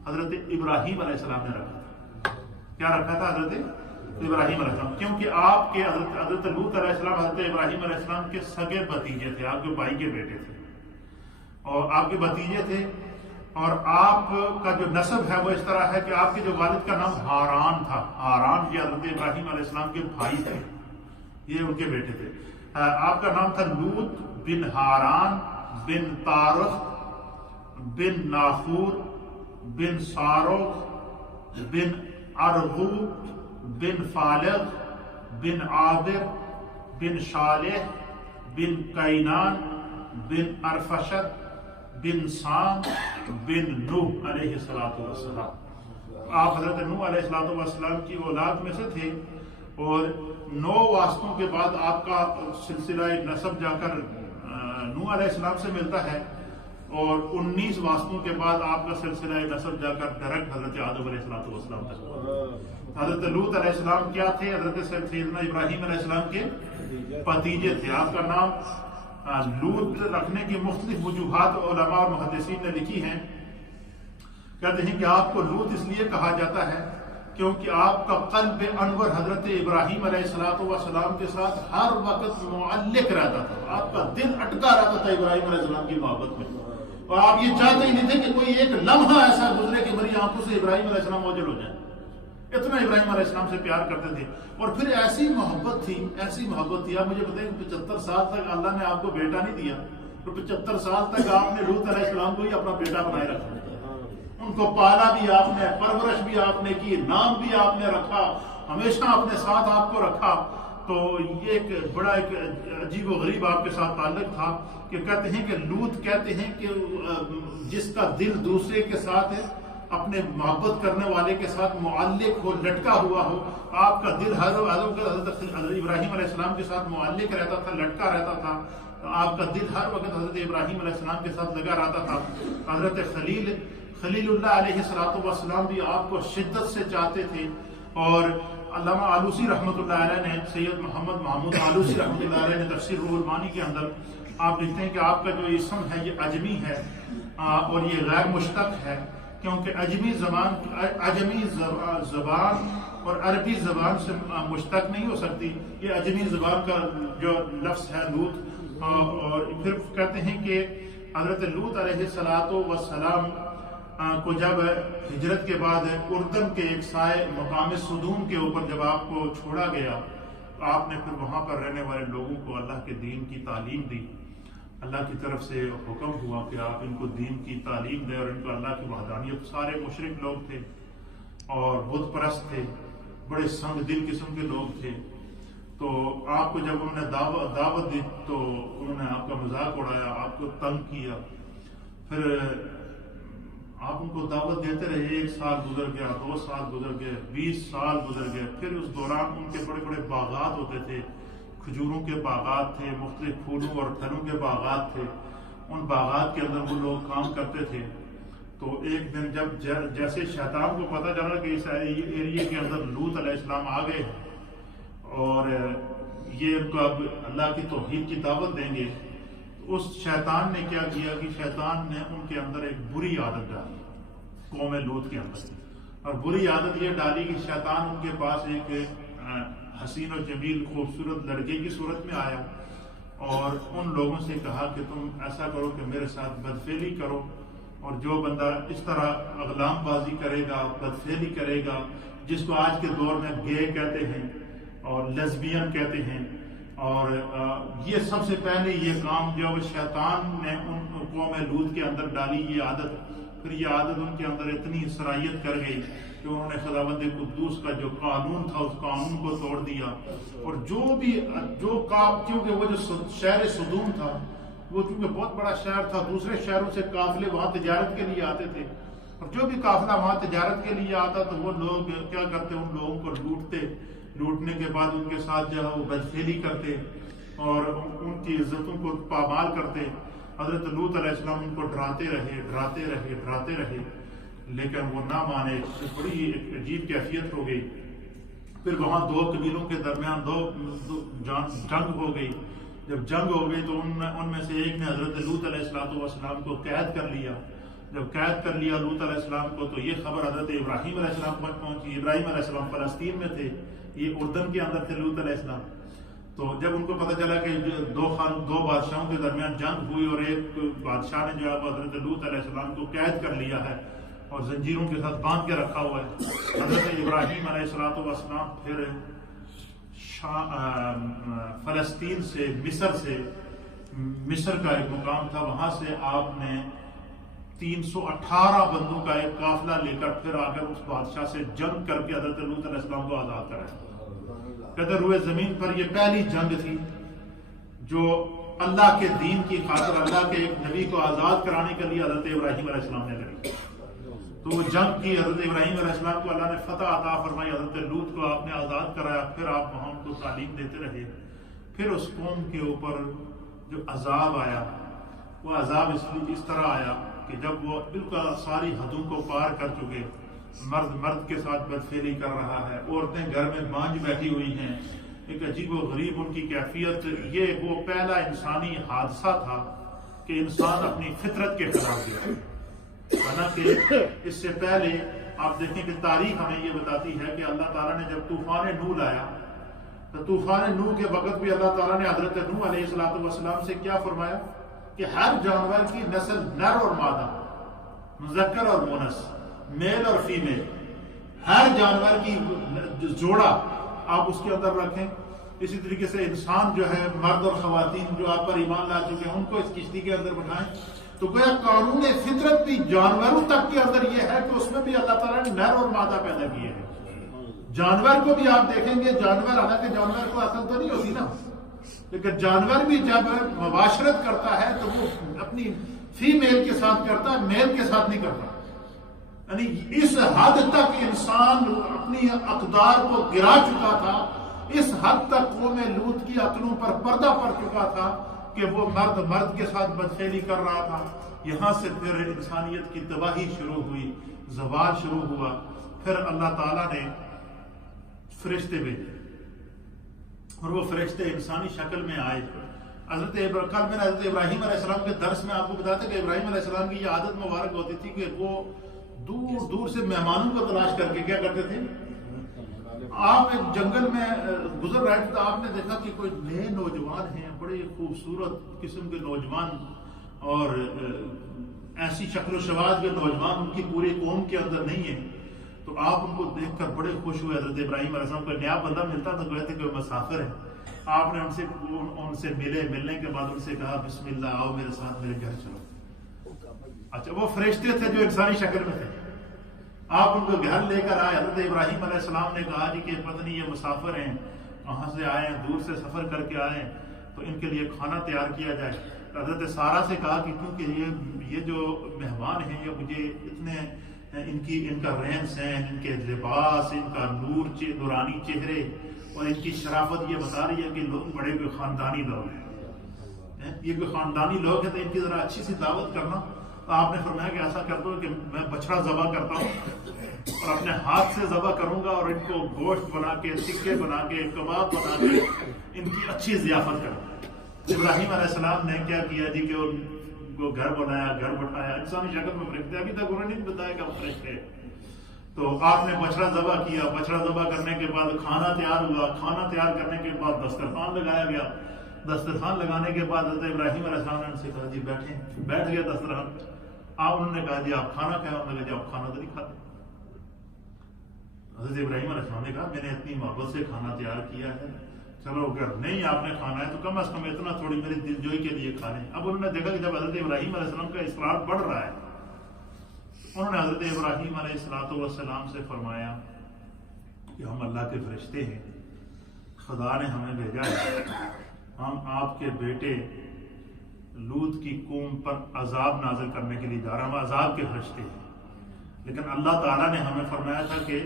حضرت ابراہیم علیہ السلام نے رکھا تھا. کیا رکھا تھا؟ حضرت ابراہیم علیہ السلام. کیونکہ آپ کے حضرت لوط علیہ السلام حضرت ابراہیم علیہ السلام کے سگے بھتیجے تھے. آپ کے بھائی کے بیٹے تھے اور آپ کے بھتیجے تھے. اور آپ کا جو نسب ہے وہ اس طرح ہے کہ آپ کے جو والد کا نام ہاران تھا. ہاران یہ حضرت ابراہیم علیہ السلام کے بھائی تھے, یہ ان کے بیٹے تھے. آپ کا نام تھا لوط بن ہاران بن تارخ بن ناخور بن ساروخ بن ارغوب بن فالغ بن عابر بن صالح بن قینان بن ارفشد بن سام بن نوح علیہ السلام. آپ حضرت نوح علیہ السلام کی اولاد میں سے تھے. اور 9 واسطوں کے بعد آپ کا سلسلہ نسب جا کر نوح علیہ السلام سے ملتا ہے. اور 19 واسطوں کے بعد آپ کا سلسلہ نسب جا کر ڈائریکٹ حضرت آدم علیہ السلام تک. حضرت لوط علیہ السلام کیا تھے؟ حضرت سیدنا ابراہیم علیہ السلام کے بھتیجے تھے. آپ کا نام لوط رکھنے کی مختلف وجوہات علماء اور محدثین نے لکھی ہیں. کہتے ہیں کہ آپ کو لوط اس لیے کہا جاتا ہے کیونکہ آپ کا قلب انور حضرت ابراہیم علیہ السلام کے ساتھ ہر وقت معلق رہتا تھا. آپ کا دل اٹکا رہتا تھا ابراہیم علیہ السلام کی محبت میں. اور آپ یہ چاہتے ہی نہیں تھے کہ کوئی ایک لمحہ ایسا گزرے کہ میری آنکھوں سے ابراہیم علیہ السلام اوجھل ہو جائے. اتنا ابراہیم علیہ السلام سے پیار کرتے تھے. اور پھر ایسی محبت تھی. آپ مجھے بتائیں 75 سال تک اللہ نے آپ کو بیٹا نہیں دیا, تو 75 سال تک آپ نے لوط علیہ السلام کو ہی اپنا بیٹا بنائے رکھا. ان کو پالا بھی آپ نے, پرورش بھی آپ نے کی, نام بھی آپ نے رکھا, ہمیشہ اپنے ساتھ آپ کو رکھا. تو یہ ایک بڑا ایک عجیب و غریب آپ کے ساتھ تعلق تھا کہ کہتے ہیں کہ لوط کہتے ہیں کہ جس کا دل دوسرے کے ساتھ اپنے محبت کرنے والے کے ساتھ معلق ہو, لٹکا ہوا ہو. آپ کا دل حضرت ابراہیم علیہ السلام کے ساتھ معلق رہتا تھا, لٹکا رہتا تھا. آپ کا دل ہر وقت حضرت ابراہیم علیہ السلام کے ساتھ لگا رہتا تھا. حضرت خلیل اللہ علیہ السلام بھی آپ کو شدت سے چاہتے تھے. اور علامہ آلوسی رحمۃ اللہ علیہ نے, سید محمد محمود آلوسی رحمۃ اللہ علیہ نے تفسیر روح المعانی کے اندر آپ لکھتے ہیں کہ آپ کا جو اسم ہے یہ عجمی ہے اور یہ غیر مشتق ہے, کیونکہ عجمی زبان اور عربی زبان سے مشتق نہیں ہو سکتی. یہ عجمی زبان کا جو لفظ ہے لوط. اور پھر کہتے ہیں کہ حضرت لوط علیہ السلام کو جب ہجرت کے بعد اردن کے ایک سائے مقام صدوم کے اوپر جب آپ کو چھوڑا گیا, آپ نے پھر وہاں پر رہنے والے لوگوں کو اللہ کے دین کی تعلیم دی. اللہ کی طرف سے حکم ہوا کہ آپ ان کو دین کی تعلیم دیں اور ان کو اللہ کی وحدانیت. سارے مشرک لوگ تھے اور بت پرست تھے, بڑے سنگ دل قسم کے لوگ تھے. تو آپ کو جب انہوں نے دعوت دی تو انہوں نے آپ کا مذاق اڑایا, آپ کو تنگ کیا. پھر آپ ان کو دعوت دیتے رہے. 1 سال گزر گیا, 2 سال گزر گئے, 20 سال گزر گئے. پھر اس دوران ان کے بڑے بڑے باغات ہوتے تھے, کھجوروں کے باغات تھے, مختلف پھولوں اور پھلوں کے باغات تھے. ان باغات کے اندر وہ لوگ کام کرتے تھے. تو ایک دن جب جیسے شیطان کو پتہ چلا کہ اس ایریے کے اندر لوط علیہ السلام آ گئے اور یہ ان کو اب اللہ کی توحید کی دعوت دیں گے, اس شیطان نے کیا کیا کہ شیطان نے ان کے اندر ایک بری عادت ڈالی قوم لوط کے اندر، اور بری عادت یہ ڈالی کہ شیطان ان کے پاس ایک حسین و جمیل خوبصورت لڑکے کی صورت میں آیا اور ان لوگوں سے کہا کہ تم ایسا کرو کہ میرے ساتھ بدفعلی کرو، اور جو بندہ اس طرح اغلام بازی کرے گا، بدفعلی کرے گا، جس کو آج کے دور میں گے کہتے ہیں اور لیزبین کہتے ہیں، اور یہ سب سے پہلے یہ کام جو شیطان نے ان قوم لوط کے اندر ڈالی یہ عادت، پھر یہ عادت ان کے اندر اتنی صلاحیت کر گئی کہ انہوں نے خداوند قدوس کا جو قانون تھا اس قانون کو توڑ دیا، اور کیونکہ وہ جو شہر سدوم تھا وہ چونکہ بہت بڑا شہر تھا، دوسرے شہروں سے قافلے وہاں تجارت کے لیے آتے تھے، اور جو بھی قافلہ وہاں تجارت کے لیے آتا تو وہ لوگ کیا کرتے، ان لوگوں کو لوٹنے کے بعد ان کے ساتھ جو ہے وہ بدفعلی کرتے اور ان کی عزتوں کو پامال کرتے۔ حضرت لوط علیہ السلام ان کو ڈراتے رہے لیکن وہ نہ مانے، بڑی ایک عجیب کیفیت ہو گئی۔ پھر وہاں دو قبیلوں کے درمیان جنگ ہو گئی۔ جب جنگ ہو گئی تو ان میں سے ایک نے حضرت لوط علیہ السلام کو قید کر لیا۔ جب قید کر لیا لوط علیہ السلام کو تو یہ خبر حضرت ابراہیم علیہ السلام تک پہنچی۔ ابراہیم علیہ السلام فلسطین میں تھے، یہ اردن کے اندر تھے لوط علیہ السلام۔ تو جب ان کو پتہ چلا کہ دو بادشاہوں کے درمیان جنگ ہوئی اور ایک بادشاہ نے جو ہے حضرت لوط علیہ السلام کو قید کر لیا ہے اور زنجیروں کے ساتھ باندھ کے رکھا ہوا ہے، حضرت ابراہیم علیہ السلام پھر فلسطین سے مصر کا ایک مقام تھا، وہاں سے آپ نے 318 بندوں کا ایک قافلہ لے کر پھر آ کر اس بادشاہ سے جنگ کر کے حضرت لوط علیہ السلام کو آزاد کرایا۔ کہتے روئے زمین پر یہ پہلی جنگ تھی جو اللہ کے دین کی خاطر، اللہ کے ایک نبی کو آزاد کرانے کے لیے حضرت ابراہیم علیہ السلام نے لڑی۔ تو وہ جنگ کی، حضرت ابراہیم علیہ السلام کو اللہ نے فتح عطا فرمائی، حضرت لوط کو آپ نے آزاد کرایا، پھر آپ وہاں کو تعلیم دیتے رہے۔ پھر اس قوم کے اوپر جو عذاب آیا وہ عذاب اس طرح آیا کہ جب وہ بالکل ساری حدوں کو پار کر چکے، مرد کے ساتھ بدفعلی کر رہا ہے، عورتیں گھر میں بانجھ بیٹھی ہوئی ہیں، ایک عجیب و غریب ان کی کیفیت، یہ وہ پہلا انسانی حادثہ تھا کہ انسان اپنی فطرت کے خلاف گیا۔ حالانکہ اس سے پہلے آپ دیکھیں کہ تاریخ ہمیں یہ بتاتی ہے کہ اللہ تعالیٰ نے جب طوفان نوح لایا تو طوفان نوح کے وقت بھی اللہ تعالیٰ نے حضرت نوح علیہ السلام سے کیا فرمایا کہ ہر جانور کی نسل نر اور مادہ، مذکر اور مونس، میل اور فیمیل، ہر جانور کی جوڑا آپ اس کے اندر رکھیں۔ اسی طریقے سے انسان جو ہے، مرد اور خواتین جو آپ پر ایمان لا چکے ہیں، ان کو اس کشتی کے اندر بٹھائیں۔ تو گویا قانون فطرت بھی جانوروں تک کے اندر یہ ہے کہ اس میں بھی اللہ تعالیٰ نے نر اور مادہ پیدا کیے ہیں۔ جانور کو بھی آپ دیکھیں گے، جانور حالانکہ جانور کو عقل تو نہیں ہوتی نا، لیکن جانور بھی جب مباشرت کرتا ہے تو وہ اپنی فیمیل کے ساتھ کرتا ہے، میل کے ساتھ نہیں کرتا۔ یعنی اس حد تک انسان اپنی اقدار کو گرا چکا تھا، اس حد تک قوم لوط کی عقلوں پر پردہ پڑ چکا تھا کہ وہ مرد کے ساتھ بدفعلی کر رہا تھا۔ یہاں سے پھر انسانیت کی تباہی شروع ہوئی، زوال شروع ہوا۔ پھر اللہ تعالیٰ نے فرشتے بھیجے اور وہ فرشتے انسانی شکل میں آئے۔ کل میں نے حضرت ابراہیم علیہ السلام کے درس میں آپ کو بتایا تھا کہ ابراہیم علیہ السلام کی یہ عادت مبارک ہوتی تھی کہ وہ دور دور سے مہمانوں کو تلاش کر کے کیا کرتے تھے، آپ ایک جنگل میں گزر رہے تھے تو آپ نے دیکھا کہ کوئی نئے نوجوان ہیں، بڑے خوبصورت قسم کے نوجوان اور ایسی شکل و شواذ کے نوجوان ان کی پوری قوم کے اندر نہیں ہیں، تو آپ ان کو دیکھ کر بڑے خوش ہوئے۔ حضرت ابراہیم علیہ السلام کو نیا بندہ ملتا تو کہتے کہ وہ مسافر ہے، آپ نے ان سے ملنے کے بعد ان سے کہا بسم اللہ، آؤ میرے ساتھ میرے گھر چلو۔ اچھا، وہ فرشتے تھے جو انسانی شکل میں تھے، آپ ان کو گھر لے کر آئے۔ حضرت ابراہیم علیہ السلام نے کہا جی کہ پتنی یہ مسافر ہیں، وہاں سے آئے ہیں، دور سے سفر کر کے آئے ہیں، تو ان کے لیے کھانا تیار کیا جائے۔ حضرت سارہ سے کہا کہ کیونکہ یہ جو مہمان ہیں یہ مجھے اتنے ان کا رہن سہن، ان کے لباس، ان کا نورانی چہرے اور ان کی شرافت یہ بتا رہی ہے کہ لوگ بڑے کوئی خاندانی لوگ ہیں، یہ کوئی خاندانی لوگ ہیں، تو ان کی ذرا اچھی سی دعوت کرنا۔ تو آپ نے فرمایا کہ ایسا کر دو کہ میں بچڑا ذبح کرتا ہوں اور اپنے ہاتھ سے ذبح کروں گا اور ان کو گوشت بنا کے، ٹکے بنا کے، کباب بنا کے ان کی اچھی ضیافت کروں گا۔ ابراہیم علیہ السلام نے کیا کیا جی کہ ان کو گھر بنایا، گھر بٹھایا، انسانی شکل میں فرشتے، ابھی تک انہوں نے نہیں بتایا کہ وہ فرشتے۔ تو آپ نے بچڑا ذبح کیا، بچڑا ذبح کرنے کے بعد کھانا تیار ہوا، کھانا تیار کرنے کے بعد دسترخوان لگایا گیا، دسترخوان لگانے کے بعد حضرت ابراہیم علیہ السلام نے ان سے کہا جی بیٹھیں، بیٹھ گیا دسترخوان۔ آپ انہوں نے کہا جی آپ کھانا کھائیں، انہوں نے کہا جی آپ کھانا تو نہیں کھاتے۔ حضرت ابراہیم علیہ السلام نے کہا میں نے اتنی محبت سے کھانا تیار کیا ہے، چلو اگر نہیں آپ نے کھانا ہے تو کم از کم اتنا تھوڑی میری دل جوئی کے لیے کھا لیں۔ اب انہوں نے دیکھا کہ جب حضرت ابراہیم علیہ السلام کا اصرار بڑھ رہا ہے، انہوں نے حضرت ابراہیم علیہ السلام سے فرمایا کہ ہم اللہ کے فرشتے ہیں، خدا نے ہمیں بھیجا ہے، ہم آپ کے بیٹے لوط کی قوم پر عذاب نازل کرنے کے لیے جا رہے ہیں، ہم عذاب کے فرشتے ہیں۔ لیکن اللہ تعالیٰ نے ہمیں فرمایا تھا کہ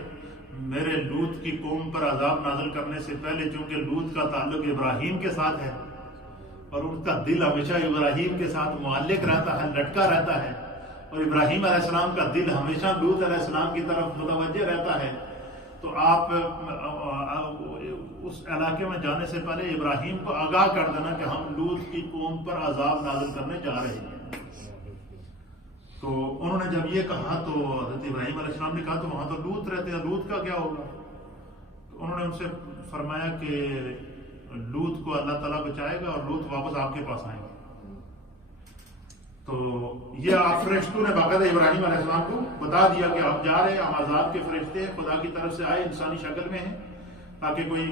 میرے لوط کی قوم پر عذاب نازل کرنے سے پہلے، چونکہ لوط کا تعلق ابراہیم کے ساتھ ہے اور ان کا دل ہمیشہ ابراہیم کے ساتھ معلق رہتا ہے، لٹکا رہتا ہے، اور ابراہیم علیہ السلام کا دل ہمیشہ لوط علیہ السلام کی طرف متوجہ رہتا ہے، تو آپ اس علاقے میں جانے سے پہلے ابراہیم کو آگاہ کر دینا کہ ہم لوط کی قوم پر عذاب نازل کرنے جا رہے ہیں۔ تو انہوں نے جب یہ کہا تو حضرت ابراہیم علیہ السلام نے کہا تو وہاں تو لوط رہتے ہیں، لوط کا کیا ہوگا؟ تو انہوں نے ان سے فرمایا کہ لوط کو اللہ تعالیٰ بچائے گا اور لوط واپس آپ کے پاس آئیں گے۔ تو یہ آپ فرشتوں نے باقاعدہ ابراہیم علیہ السلام کو بتا دیا کہ آپ جا رہے ہیں، ہم عذاب کے فرشتے ہیں، خدا کی طرف سے آئے، انسانی شکل میں ہیں، تاکہ کوئی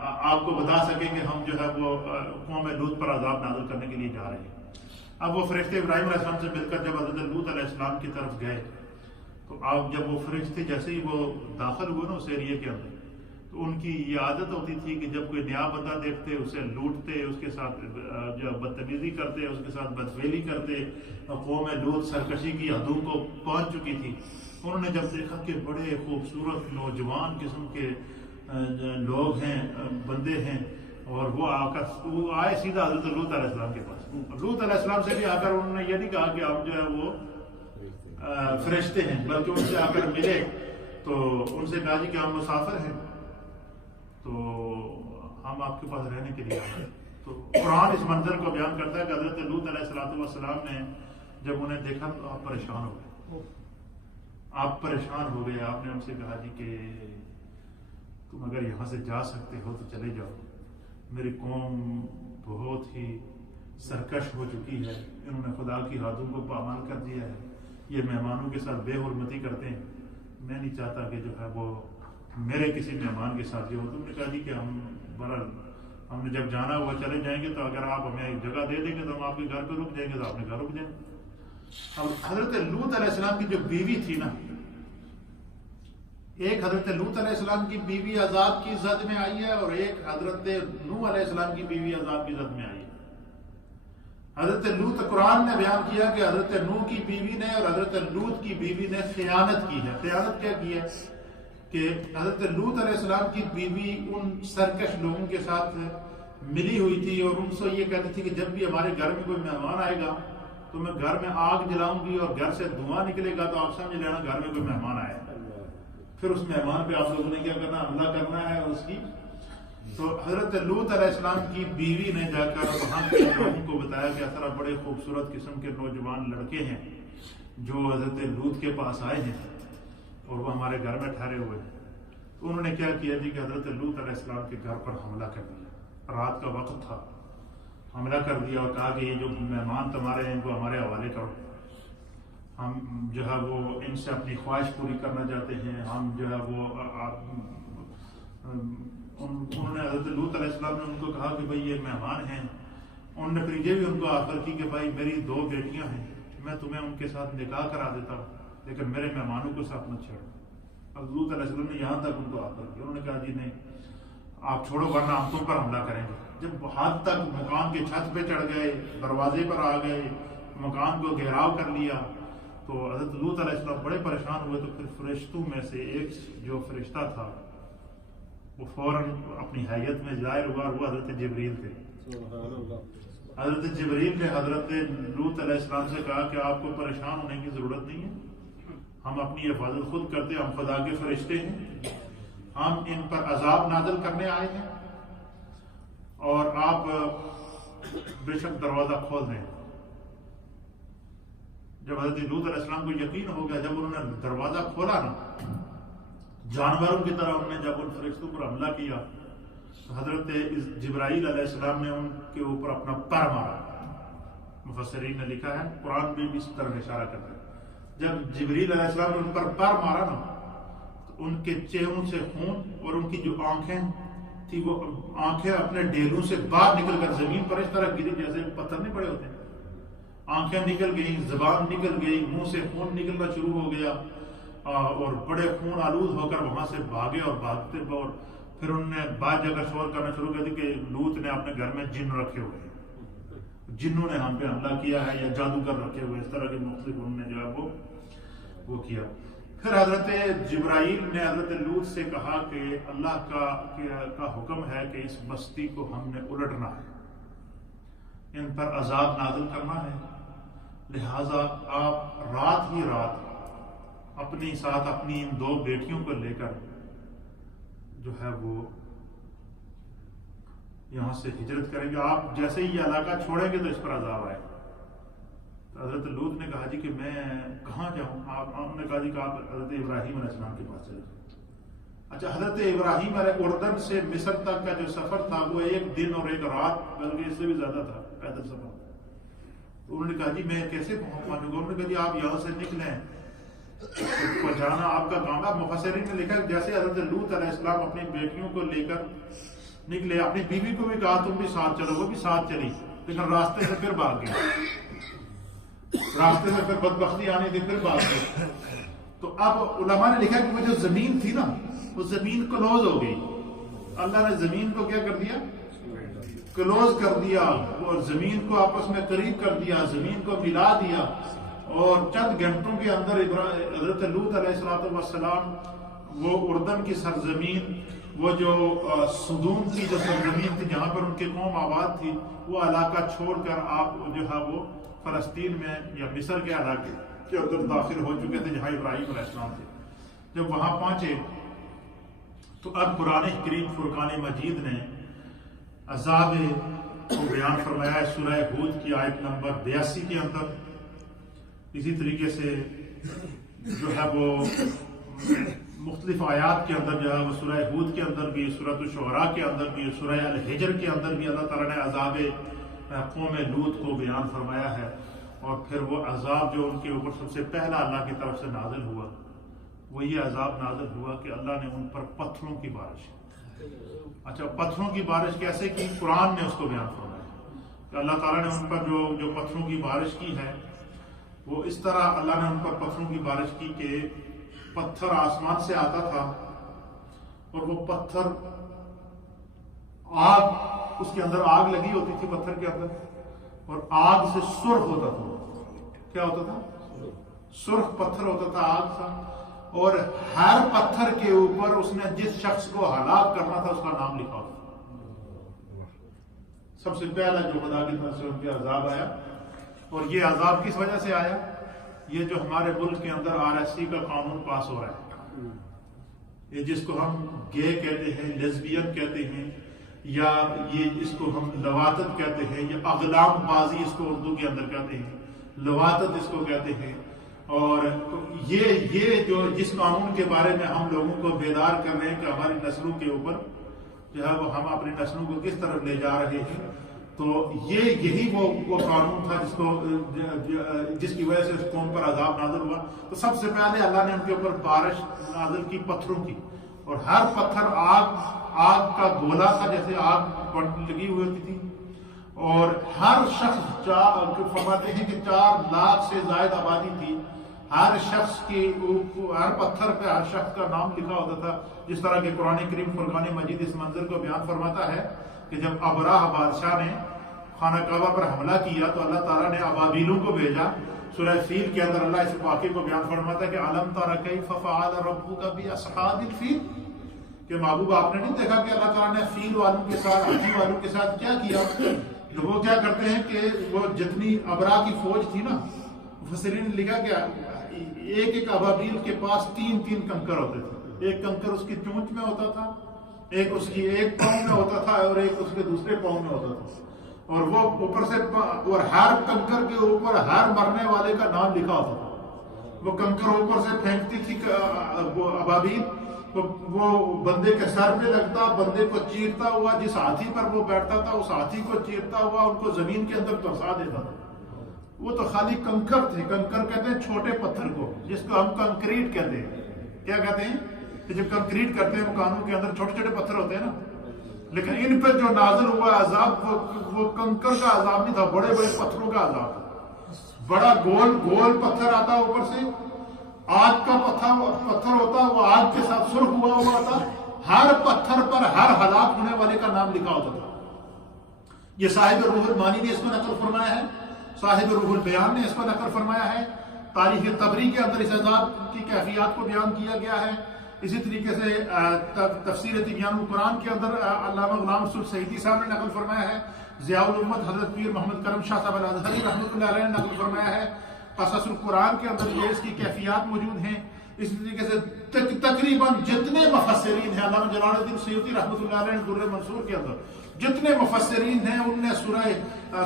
آپ کو بتا سکے کہ ہم جو ہے وہ قوم لوط پر عذاب نازل کرنے کے لیے جا رہے ہیں۔ اب وہ فرشتے ابراہیم علیہ السلام سے مل کر جب حضرت لوط علیہ السلام کی طرف گئے تو آپ جب وہ فرشتے جیسے ہی وہ داخل ہوئے نا اس ایریے کے اندر، تو ان کی یہ عادت ہوتی تھی کہ جب کوئی نیا بندہ دیکھتے اسے لوٹتے، اس کے ساتھ جو بدتمیزی کرتے، اس کے ساتھ بدفعلی کرتے۔ قوم لوط سرکشی کی حدوں کو پہنچ چکی تھی۔ انہوں نے جب دیکھا کہ بڑے خوبصورت نوجوان قسم کے لوگ ہیں، بندے ہیں، اور وہ آئے سیدھا حضرت لوط علیہ السلام کے پاس۔ لوط علیہ السلام سے بھی آ کر انہوں نے یہ نہیں کہا کہ آپ جو ہے وہ فرشتے ہیں، بلکہ ان سے آ کر ملے تو ان سے کہا جی کہ ہم مسافر ہیں، تو ہم آپ کے پاس رہنے کے لیے آئے۔ تو قرآن اس منظر کو بیان کرتا ہے کہ حضرت لوط علیہ السلام نے جب انہیں دیکھا تو آپ پریشان ہو گئے، آپ پریشان ہو گئے۔ آپ نے ان سے کہا جی کہ تم اگر یہاں سے جا سکتے ہو تو چلے جاؤ، میری قوم بہت ہی سرکش ہو چکی ہے، انہوں نے خدا کی حدوں کو پامال کر دیا ہے، یہ مہمانوں کے ساتھ بے حرمتی کرتے ہیں، میں نہیں چاہتا کہ جو ہے وہ میرے کسی مہمان کے ساتھ جو ہو۔ تم نے کہا جی کہ ہم نے جب جانا ہوا چلے جائیں گے، تو اگر آپ ہمیں ایک جگہ دے دیں گے تو ہم آپ کے گھر پہ رک جائیں گے، تو آپ نے گھر رک جائیں گے۔ اب حضرت لوط علیہ السلام کی جو بیوی تھی نا، ایک حضرت لوط علیہ السلام کی بیوی عذاب کی زد میں آئی ہے، اور ایک حضرت نوح علیہ السلام کی بیوی عذاب کی زد میں آئی ہے۔ حضرت لوط، قرآن نے بیان کیا کہ حضرت نوح کی بیوی نے اور حضرت لوط کی بیوی نے خیانت کی ہے۔ خیانت کیا کی ہے کہ حضرت لوط علیہ السلام کی بیوی ان سرکش لوگوں کے ساتھ ملی ہوئی تھی، اور ان سے یہ کہتی تھی کہ جب بھی ہمارے گھر میں کوئی مہمان آئے گا تو میں گھر میں آگ جلاؤں گی، اور گھر سے دھواں نکلے گا تو آپ سمجھ لینا گھر میں کوئی مہمان آیا ہے۔ پھر اس مہمان پہ آپ لوگوں نے کیا کرنا، حملہ کرنا ہے اس کی۔ تو حضرت لوط علیہ السلام کی بیوی نے جا کر وہاں کے لوگوں کو بتایا کہ اس طرح بڑے خوبصورت قسم کے نوجوان لڑکے ہیں جو حضرت لوط کے پاس آئے ہیں اور وہ ہمارے گھر میں ٹھہرے ہوئے ہیں۔ تو انہوں نے کیا کیا جی کہ حضرت لوط علیہ السلام کے گھر پر حملہ کر دیا، رات کا وقت تھا، حملہ کر دیا اور کہا کہ یہ جو مہمان تمہارے ہیں ان کو ہمارے حوالے کرو، ہم جو ہے وہ ان سے اپنی خواہش پوری کرنا چاہتے ہیں، ہم جو ہے وہ انہوں نے حضرت لوط علیہ السلام نے ان کو کہا کہ بھائی یہ مہمان ہیں۔ انہوں نے پھر یہ بھی ان کو آفر کی کہ بھائی میری 2 بیٹیاں ہیں، میں تمہیں ان کے ساتھ نکاح کرا دیتا ہوں، لیکن میرے مہمانوں کو ساتھ مت چھیڑو۔ حضرت لوط علیہ السلام نے یہاں تک ان کو آفر کیا، انہوں نے کہا جی نہیں آپ چھوڑو ورنہ ہم تم پر حملہ کریں گے۔ جب حد تک مکان کے چھت پہ چڑھ گئے، دروازے پر آ گئے، مکان کو گھیراؤ کر لیا، تو حضرت لوط علیہ السلام بڑے پریشان ہوئے۔ تو پھر فرشتوں میں سے ایک جو فرشتہ تھا وہ فوراً اپنی حیت میں ظاہر ہوا، اور وہ حضرت جبریل تھے۔ حضرت جبریل نے حضرت لوط علیہ السلام سے کہا کہ آپ کو پریشان ہونے کی ضرورت نہیں ہے، ہم اپنی حفاظت خود کرتے، ہم خدا کے فرشتے ہیں، ہم ان پر عذاب نازل کرنے آئے ہیں، اور آپ بے شک دروازہ کھول دیں. جب حضرت لوط علیہ السلام کو یقین ہو گیا، جب انہوں نے دروازہ کھولا نا، جانوروں کی طرح انہوں نے جب ان فرشتوں پر حملہ کیا، حضرت جبرائیل علیہ السلام نے ان کے اوپر اپنا پر مارا. مفسرین نے لکھا ہے، قرآن بھی اس طرح اشارہ کرتا ہے، جب جبریل علیہ السلام نے ان پر مارا نا تو ان کے چہروں سے خون اور ان کی جو آنکھیں تھی وہ آنکھیں اپنے ڈیلوں سے باہر نکل کر زمین پر اس طرح گری جیسے پتھر نہیں پڑے ہوتے ہیں. آنکھیں نکل گئی، زبان نکل گئی، منہ سے خون نکلنا شروع ہو گیا اور بڑے خون آلود ہو کر وہاں سے بھاگے اور بھاگتے. اور پھر انہوں نے بعض جگہ شور کرنا شروع کر دی کہ لوط نے اپنے گھر میں جن رکھے ہوئے ہیں، جنوں نے ہم پہ حملہ کیا ہے یا جادوگر رکھے ہوئے، اس طرح کے مختلف انہوں نے جو ہے وہ کیا. پھر حضرت جبرائیل نے حضرت لوط سے کہا کہ اللہ کا حکم ہے کہ اس بستی کو ہم نے الٹنا ہے، ان پر عذاب نازل کرنا ہے، لہذا آپ رات ہی رات اپنی ساتھ اپنی ان 2 بیٹیوں کو لے کر جو ہے وہ یہاں سے ہجرت کریں گے. آپ جیسے ہی یہ علاقہ چھوڑیں گے تو اس پر عذاب آئے. تو حضرت لوط نے کہا جی کہ میں کہاں جاؤں؟ آپ نے کہا جی کہ آپ حضرت ابراہیم علیہ السلام کے پاس چلے جائیں. اچھا، حضرت ابراہیم علیہ اردن سے مصر تک کا جو سفر تھا وہ 1 دن اور 1 رات بلکہ اس سے بھی زیادہ تھا پیدل سفر. تو انہوں نے کہا جی میں کیسے پہنچوں گا؟ انہوں نے کہا جی آپ یہاں سے نکلیں، پہنچانا آپ کا کام ہے. مفسرین نے لکھا جیسے حضرت لوط علیہ السلام اپنی بیٹیوں کو لے کر نکلے، اپنی بیوی کو بھی کہا تم بھی ساتھ چلو، وہ بھی ساتھ چلی، لیکن راستے سے پھر بھاگ گئے، راستے میں پھر بدبختی آنے تھی، پھر بھاگ گئے. تو اب علماء نے لکھا کہ وہ جو زمین تھی نا وہ زمین کلوز ہو گئی. اللہ نے زمین کو کیا کر دیا؟ کلوز کر دیا، اور زمین کو آپس میں قریب کر دیا، زمین کو ملا دیا. اور چند گھنٹوں کے اندر حضرت لوط علیہ السلام وہ اردن کی سرزمین، وہ جو سدوم کی جو سرزمین تھی جہاں پر ان کی قوم آباد تھی، وہ علاقہ چھوڑ کر آپ جو ہے وہ فلسطین میں یا مصر کے علاقے کے اندر داخل ہو چکے تھے جہاں ابراہیم علیہ السلام تھے. جب وہاں پہنچے تو اب قرآن کریم فرقان مجید نے عذاب کو بیان فرمایا ہے سورہ ہود کی آیت نمبر 82 کے اندر. اسی طریقے سے جو ہے وہ مختلف آیات کے اندر جو ہے وہ سورہ ہود کے اندر بھی، سورۃ الشعراء کے اندر بھی، سورہ الحجر کے اندر بھی اللہ تعالیٰ نے عذاب قوم لوط کو بیان فرمایا ہے. اور پھر وہ عذاب جو ان کے اوپر سب سے پہلا اللہ کی طرف سے نازل ہوا وہ یہ عذاب نازل ہوا کہ اللہ نے ان پر پتھروں کی بارش. اچھا، پتھروں کی بارش کیسے کی؟ قرآن نے اس کو بیان فرمایا کہ اللہ تعالیٰ نے ان پر جو پتھروں کی بارش کی ہے وہ اس طرح اللہ نے ان پر پتھروں کی بارش کی کہ پتھر آسمان سے آتا تھا اور وہ پتھر آگ، اس کے اندر آگ لگی ہوتی تھی پتھر کے اندر، اور آگ سے سرخ ہوتا تھا. کیا ہوتا تھا؟ سرخ پتھر ہوتا تھا آگ سے. اور ہر پتھر کے اوپر اس نے جس شخص کو ہلاک کرنا تھا اس کا نام لکھا ہوتا. سب سے پہلا جو خدا کی طرف سے ان پہ عذاب آیا. اور یہ عذاب کس وجہ سے آیا؟ یہ جو ہمارے ملک کے اندر RSC کا قانون پاس ہو رہا ہے، یہ جس کو ہم گے کہتے ہیں، لیزبین کہتے ہیں، یا یہ اس کو ہم لواطت کہتے ہیں، یا اغلام بازی اس کو اردو کے اندر کہتے ہیں، لواطت اس کو کہتے ہیں. اور یہ جو جس قانون کے بارے میں ہم لوگوں کو بیدار کر رہے ہیں کہ ہماری نسلوں کے اوپر جو ہے وہ ہم اپنی نسلوں کو کس طرف لے جا رہے ہیں، تو یہی وہ قانون تھا جس کی وجہ سے اس قوم پر عذاب نازل ہوا. تو سب سے پہلے اللہ نے ان کے اوپر بارش نازل کی پتھروں کی، اور ہر پتھر آگ کا گولا تھا، جیسے آگ لگی ہوئی ہوتی تھی. اور ہر شخص فرماتے ہیں کہ 4 لاکھ سے زائد آبادی تھی. ہر شخص کی ہر پتھر پہ ہر شخص کا نام لکھا ہوتا تھا. جس طرح کہ قرآن کریم فرقان مجید اس منظر کو بیان فرماتا ہے کہ جب ابراہ بادشاہ نے خانہ کعبہ پر حملہ کیا تو اللہ تعالیٰ نے ابابیلوں کو بھیجا. سورہ فیل کے اندر اللہ اس واقعے کو بیان فرماتا ہے کہ علم تر کیف فعل ربک باصحاب الفیل، کہ محبوب آپ نے نہیں دیکھا کہ اللہ تعالیٰ نے فیل والوں کے ساتھ، ہاتھی والوں کے ساتھ کیا کیا؟ وہ کیا کرتے ہیں کہ وہ جتنی ابراہ کی فوج تھی نا، مفسرین نے لکھا کہ ایک ابابیل کے پاس 3 کنکر ہوتے تھے. ایک کنکر اس کی چونچ میں ہوتا تھا، ایک اس کی ایک پاؤں میں ہوتا تھا، اور ایک اس کے دوسرے پاؤں میں ہوتا تھا. اور وہ اوپر سے اور ہر کنکر کے اوپر ہر مرنے والے کا نام لکھا ہوتا تھا. وہ کنکر اوپر سے پھینکتی تھی وہ ابابیل، وہ بندے کے سر پہ لگتا، بندے کو چیرتا ہوا، جس ہاتھی پر وہ بیٹھتا تھا اس ہاتھی کو چیرتا ہوا ان کو زمین کے اندر دھسا دیتا تھا. وہ تو خالی کنکر تھے. کنکر کہتے ہیں چھوٹے پتھر کو، جس کو ہم کنکریٹ کہتے ہیں. کیا کہتے ہیں کہ جب کنکریٹ کرتے ہیں مکانوں کے اندر چھوٹے چھوٹے پتھر ہوتے ہیں نا، لیکن ان پر جو نازل ہوا عذاب وہ کنکر کا عذاب نہیں تھا، بڑے بڑے پتھروں کا عذاب تھا. بڑا گول گول پتھر آتا اوپر سے، آگ کا پتھر ہوتا، وہ آگ کے ساتھ سرخ ہوا تھا. ہر پتھر پر ہر ہلاک ہونے والے کا نام لکھا ہوتا تھا. یہ صاحب روح المانی نے اس کو نقل فرمایا ہے، صاحب روح البیان نے اس کو نقل فرمایا ہے. تاریخ طبری کے اندر اس عذاب کی کیفیات کو بیان کیا گیا ہے. اسی طریقے سے تفسیر تبیان القرآن کے اندر علامہ غلام رسول سعیدی صاحب نے نقل فرمایا ہے. ضیاء الامت حضرت پیر محمد کرم شاہ صاحب الازہری رحمۃ اللہ علیہ نے نقل فرمایا ہے. قصص القرآن کے اندر یہ اس کی کیفیات موجود ہیں. اسی طریقے سے تقریباً جتنے مفسرین ہیں، علامہ جلال الدین سیوطی رحمۃ اللہ علیہ نے در منصور کے اندر جتنے مفسرین ہیں ان نے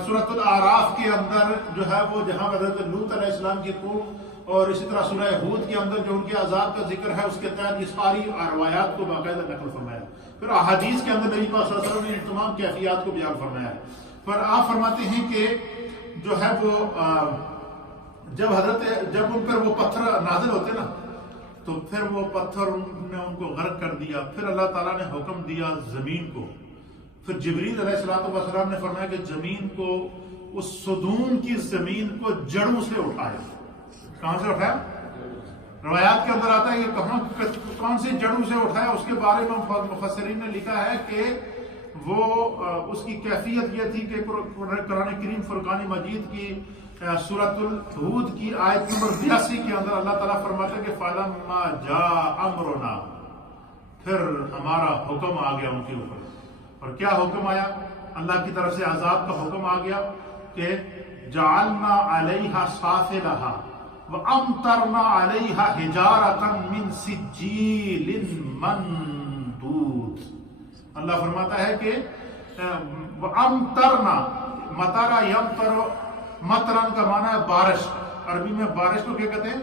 سورۃ الاعراف کے اندر جو ہے وہ جہاں حضرت لوط علیہ السلام کی قوم اور اسی طرح سورہ ہود کے اندر جو ان کے عذاب کا ذکر ہے اس کے تحت یہ ساری روایات کو باقاعدہ نقل فرمایا. پھر احادیث کے اندر نبی پاک صلی اللہ علیہ وسلم نے تمام کیفیات کو بیان فرمایا ہے. پھر آپ فرماتے ہیں کہ جو ہے وہ جب ان پر وہ پتھر نازل ہوتے نا تو پھر وہ پتھر نے ان کو غرق کر دیا. پھر اللہ تعالیٰ نے حکم دیا زمین کو. پھر جبریل علیہ السلام نے فرمایا کہ زمین کو، اس صدوم کی زمین کو جڑوں سے اٹھائے. کہاں سے اٹھایا؟ روایات کے اندر آتا ہے کہ کون سی جڑوں سے اٹھایا. اس کے بارے میں مفسرین نے لکھا ہے کہ وہ اس کی کیفیت یہ تھی کہ قرآن کریم فرقان مجید کی سورۃ الہود کی آیت نمبر 82 کے اندر اللہ تعالیٰ فرماتا ہے کہ فَلَمَّا جَاءَ أَمْرُنَا، پھر ہمارا حکم آ گیا ان کے اوپر. اور کیا حکم آیا؟ اللہ کی طرف سے عذاب کا حکم آ گیا کہ جعلنا علیہا سافلہا وامطرنا علیہا حجارۃ من سجیل منضود. اللہ فرماتا ہے کہ وامطرنا، مطر یمطر، مطرن کا معنی ہے بارش. عربی میں بارش کو کیا کہتے ہیں؟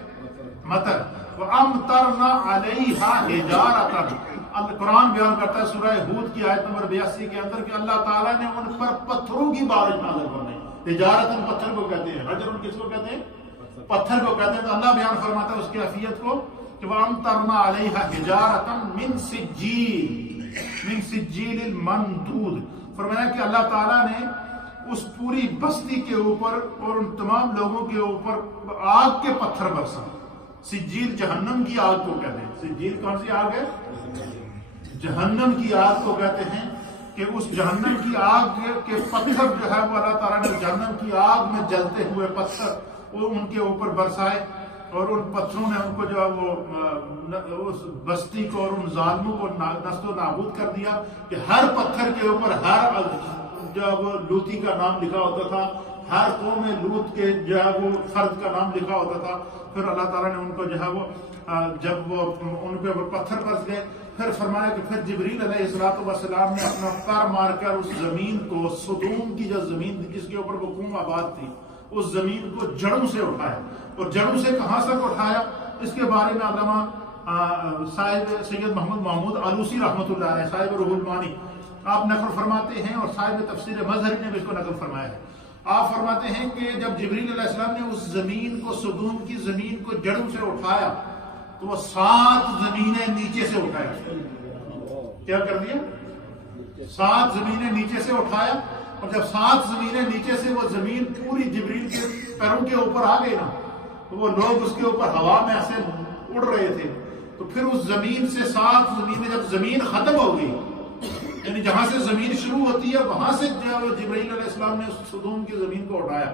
مطر. وامطرنا علیہا حجارۃ. قرآن بیان کرتا ہے سورہ ہود کی آیت نمبر 82 کے اندر کہ اللہ تعالیٰ نے ان پر پتھروں کی بارش نازل فرمائی. حجارۃ پتھر کو کہتے ہیں، حجر کس کو کہتے ہیں؟ پتھر کو کہتے ہیں. تو اللہ بیان فرماتا ہے اس کی کیفیت کو کہ وَأَمْطَرْنَا عَلَيْهَا حِجَارَةً مِّن سِجِّيلٍ مَّنضُودٍ. فرمایا کہ اللہ تعالیٰ نے اس پوری بستی کے اوپر اور ان تمام لوگوں کے اوپر آگ کے پتھر برسا. سجیل جہنم کی آگ کو کہتے ہیں. سجیل کون سی آگ ہے؟ جہنم کی آگ کو کہتے ہیں. کہ اس جہنم کی آگ کے پتھر جو ہے وہ اللہ تعالیٰ نے جہنم کی آگ میں جلتے ہوئے پتھر وہ ان کے اوپر برسائے. اور ان پتھروں نے ان کو جو ہے وہ اس بستی کو اور ان ظالموں کو نست و نابود کر دیا کہ ہر پتھر کے اوپر ہر جو ہے وہ لوتی کا نام لکھا ہوتا تھا. ہر قوم لوت کے جو ہے وہ فرد کا نام لکھا ہوتا تھا. پھر اللہ تعالیٰ نے ان کو جو ہے وہ جب وہ ان پہ پتھر برس گئے پھر فرمایا کہ پھر جبریل علیہ السلام نے اپنا پر مار کر اس زمین کو، صدوم کی جو زمین تھی جس کے اوپر وہ قوم آباد تھی، اس زمین کو جڑوں سے اٹھایا. اور جڑوں سے کہاں تک اٹھایا اس کے بارے میں علامہ صاحب سید محمد محمود آلوسی رحمۃ اللہ علیہ، صاحب روح المانی، آپ نقل فرماتے ہیں، اور صاحب تفسیر مظہری نے بھی اس کو نقل فرمایا ہے. آپ فرماتے ہیں کہ جب جبریل علیہ السلام نے اس زمین کو، صدوم کی زمین کو جڑوں سے اٹھایا تو وہ 7 زمینیں نیچے سے اٹھایا. کیا کر دیا؟ 7 زمینیں نیچے سے اٹھایا. اور جب 7 زمینیں نیچے سے وہ زمین پوری جبریل کے پیروں کے اوپر آ گئی نا تو وہ لوگ اس کے اوپر ہوا میں ایسے اڑ رہے تھے. تو پھر اس زمین سے 7 زمینیں جب زمین ختم ہو گئی، یعنی جہاں سے زمین شروع ہوتی ہے وہاں سے جبرائیل علیہ السلام نے اس صدوم کی زمین کو اٹھایا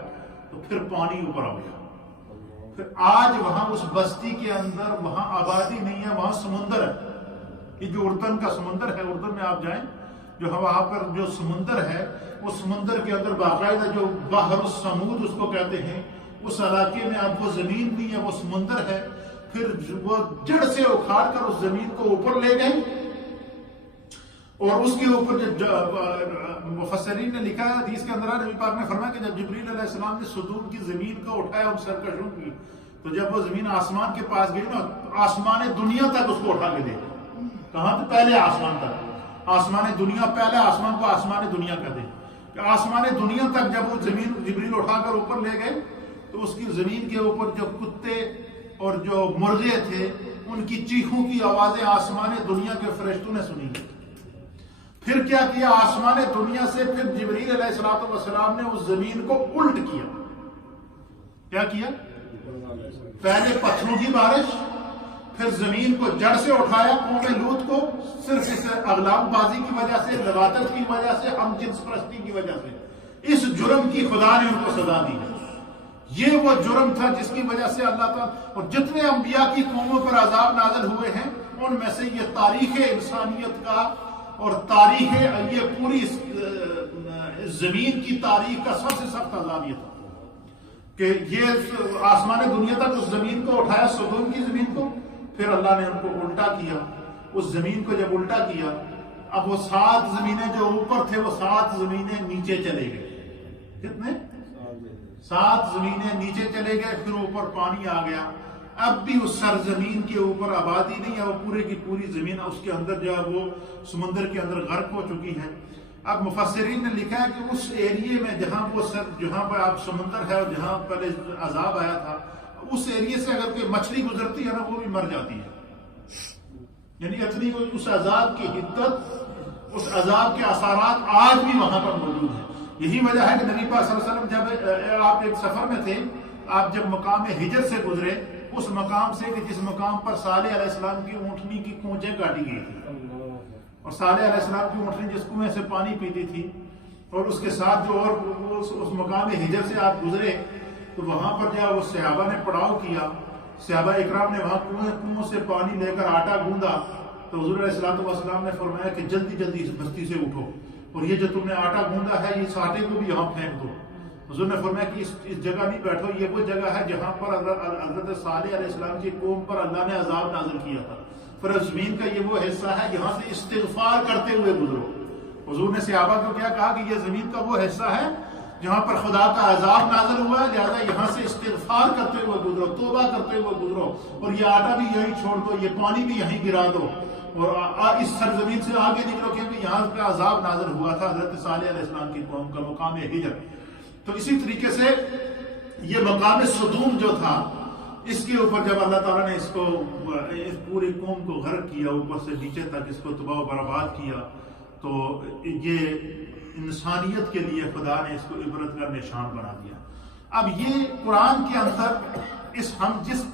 تو پھر پانی اوپر آ گیا. پھر آج وہاں اس بستی کے اندر وہاں آبادی نہیں ہے، وہاں سمندر ہے. یہ جو اردن کا سمندر ہے، اردن میں آپ جائیں جو وہاں پر جو سمندر ہے، اس سمندر کے اندر باقاعدہ جو بحر السمود اس کو کہتے ہیں، اس علاقے میں اب وہ زمین نہیں ہے، وہ سمندر ہے. پھر وہ جڑ سے اکھاڑ کر اس زمین کو اوپر لے گئے اور اس کے اوپر مفسرین نے لکھا ہے حدیث کے اندر نبی پاک نے فرمایا کہ جب جبریل علیہ السلام نے ستون کی زمین کو اٹھایا ان سرکشوں کی، تو جب وہ زمین آسمان کے پاس گئی نا، آسمان دنیا تک اس کو اٹھا کے دے، کہاں تک؟ پہلے آسمان تک، آسمان دنیا، پہلے آسمان کو آسمان دنیا کر دے، کہ آسمان دنیا تک جب وہ زمین جبریل اٹھا کر اوپر لے گئے تو اس کی زمین کے اوپر جو کتے اور جو مرغے تھے ان کی چیخوں کی آوازیں آسمان دنیا کے فرشتوں نے سنی۔ پھر کیا کیا؟ آسمان دنیا سے پھر جبریل علیہ السلام نے اس زمین کو الٹ کیا۔ کیا کیا؟ پہلے پتھروں کی بارش، پھر زمین کو جڑ سے اٹھایا قوم لوط کو، صرف اس اغلام بازی کی وجہ سے، لواطت کی وجہ سے، ہم جنس پرستی کی وجہ سے۔ اس جرم کی خدا نے ان کو سزا دی ہے۔ یہ وہ جرم تھا جس کی وجہ سے اللہ تعالیٰ اور جتنے انبیاء کی قوموں پر عذاب نازل ہوئے ہیں ان میں سے یہ تاریخ انسانیت کا اور تاریخ یہ پوری زمین کی تاریخ کا سب سے سخت عذاب یہ تھا کہ یہ آسمان دنیا تک اس زمین کو اٹھایا، سدوم کی زمین کو، پھر اللہ نے ان کو الٹا کیا۔ اس زمین کو جب الٹا کیا، اب وہ 7 زمینیں جو اوپر تھے وہ 7 زمینیں نیچے چلے گئے۔ کتنے؟ 7 زمینیں نیچے چلے گئے، پھر اوپر پانی آ گیا۔ اب بھی اس سرزمین کے اوپر آبادی نہیں ہے، وہ پورے کی پوری زمین اس کے اندر جو ہے وہ سمندر کے اندر غرق ہو چکی ہے۔ اب مفسرین نے لکھا ہے کہ اس ایریے میں جہاں پر اب سمندر ہے اور جہاں پہلے عذاب آیا تھا، اس ایریے سے اگر کوئی مچھلی گزرتی ہے نا وہ بھی مر جاتی ہے۔ یعنی اتنی اس عذاب کی حدت، اس عذاب کے اثرات آج بھی وہاں پر موجود ہیں۔ یہی وجہ ہے کہ نبی پاک صلی اللہ علیہ وسلم جب آپ ایک سفر میں تھے، آپ جب مقام ہجر سے گزرے، اس مقام سے کہ جس مقام پر صالح علیہ السلام کی اونٹنی کی کونچیں کاٹی گئی تھی، اور صالح علیہ السلام کی اونٹنی جس کنویں سے پانی پیتی تھی، اور اس کے ساتھ جو اور اس مقام ہجر سے آپ گزرے تو وہاں پر جو وہ صحابہ نے پڑاؤ کیا، صحابہ اکرام نے وہاں کنویں سے پانی لے کر آٹا گوندا، تو حضور علیہ السلام نے فرمایا کہ جلدی جلدی اس بستی سے اٹھو، اور یہ جو تم نے آٹا گوندا ہے اس آٹے کو بھی یہاں پھینک دو۔ حضور نے فرمایا کہ اس جگہ نہیں بیٹھو، یہ وہ جگہ ہے جہاں پر حضرت صالح علیہ السلام کی قوم پر اللہ نے عذاب نازل کیا تھا، پھر زمین کا یہ وہ حصہ ہے جہاں سے استغفار کرتے ہوئے گزرو۔ حضور نے صحابہ کو کیا کہا کہ یہ زمین کا وہ حصہ ہے جہاں پر خدا کا عذاب نازل ہوا ہے، لہذا یہاں سے استغفار کرتے ہوئے گزرو، توبہ کرتے ہوئے گزرو، اور یہ آٹا بھی یہیں چھوڑ دو، یہ پانی بھی یہیں گرا دو، اور اس سرزمین سے آگے نکلو، کیونکہ یہاں پہ عذاب نازل ہوا تھا حضرت صالح علیہ السلام کی قوم کا مقام ہجر۔ تو اسی طریقے سے یہ مقام سدوم جو تھا، اس کے اوپر جب اللہ تعالیٰ نے اس کو اس پوری قوم کو غرق کیا، اوپر سے نیچے تک اس کو تباہ و برباد کیا، تو یہ انسانیت کے لیے خدا نے اس کو عبرت کا نشان بنا دیا۔ اب یہ قرآن کے اندر ہم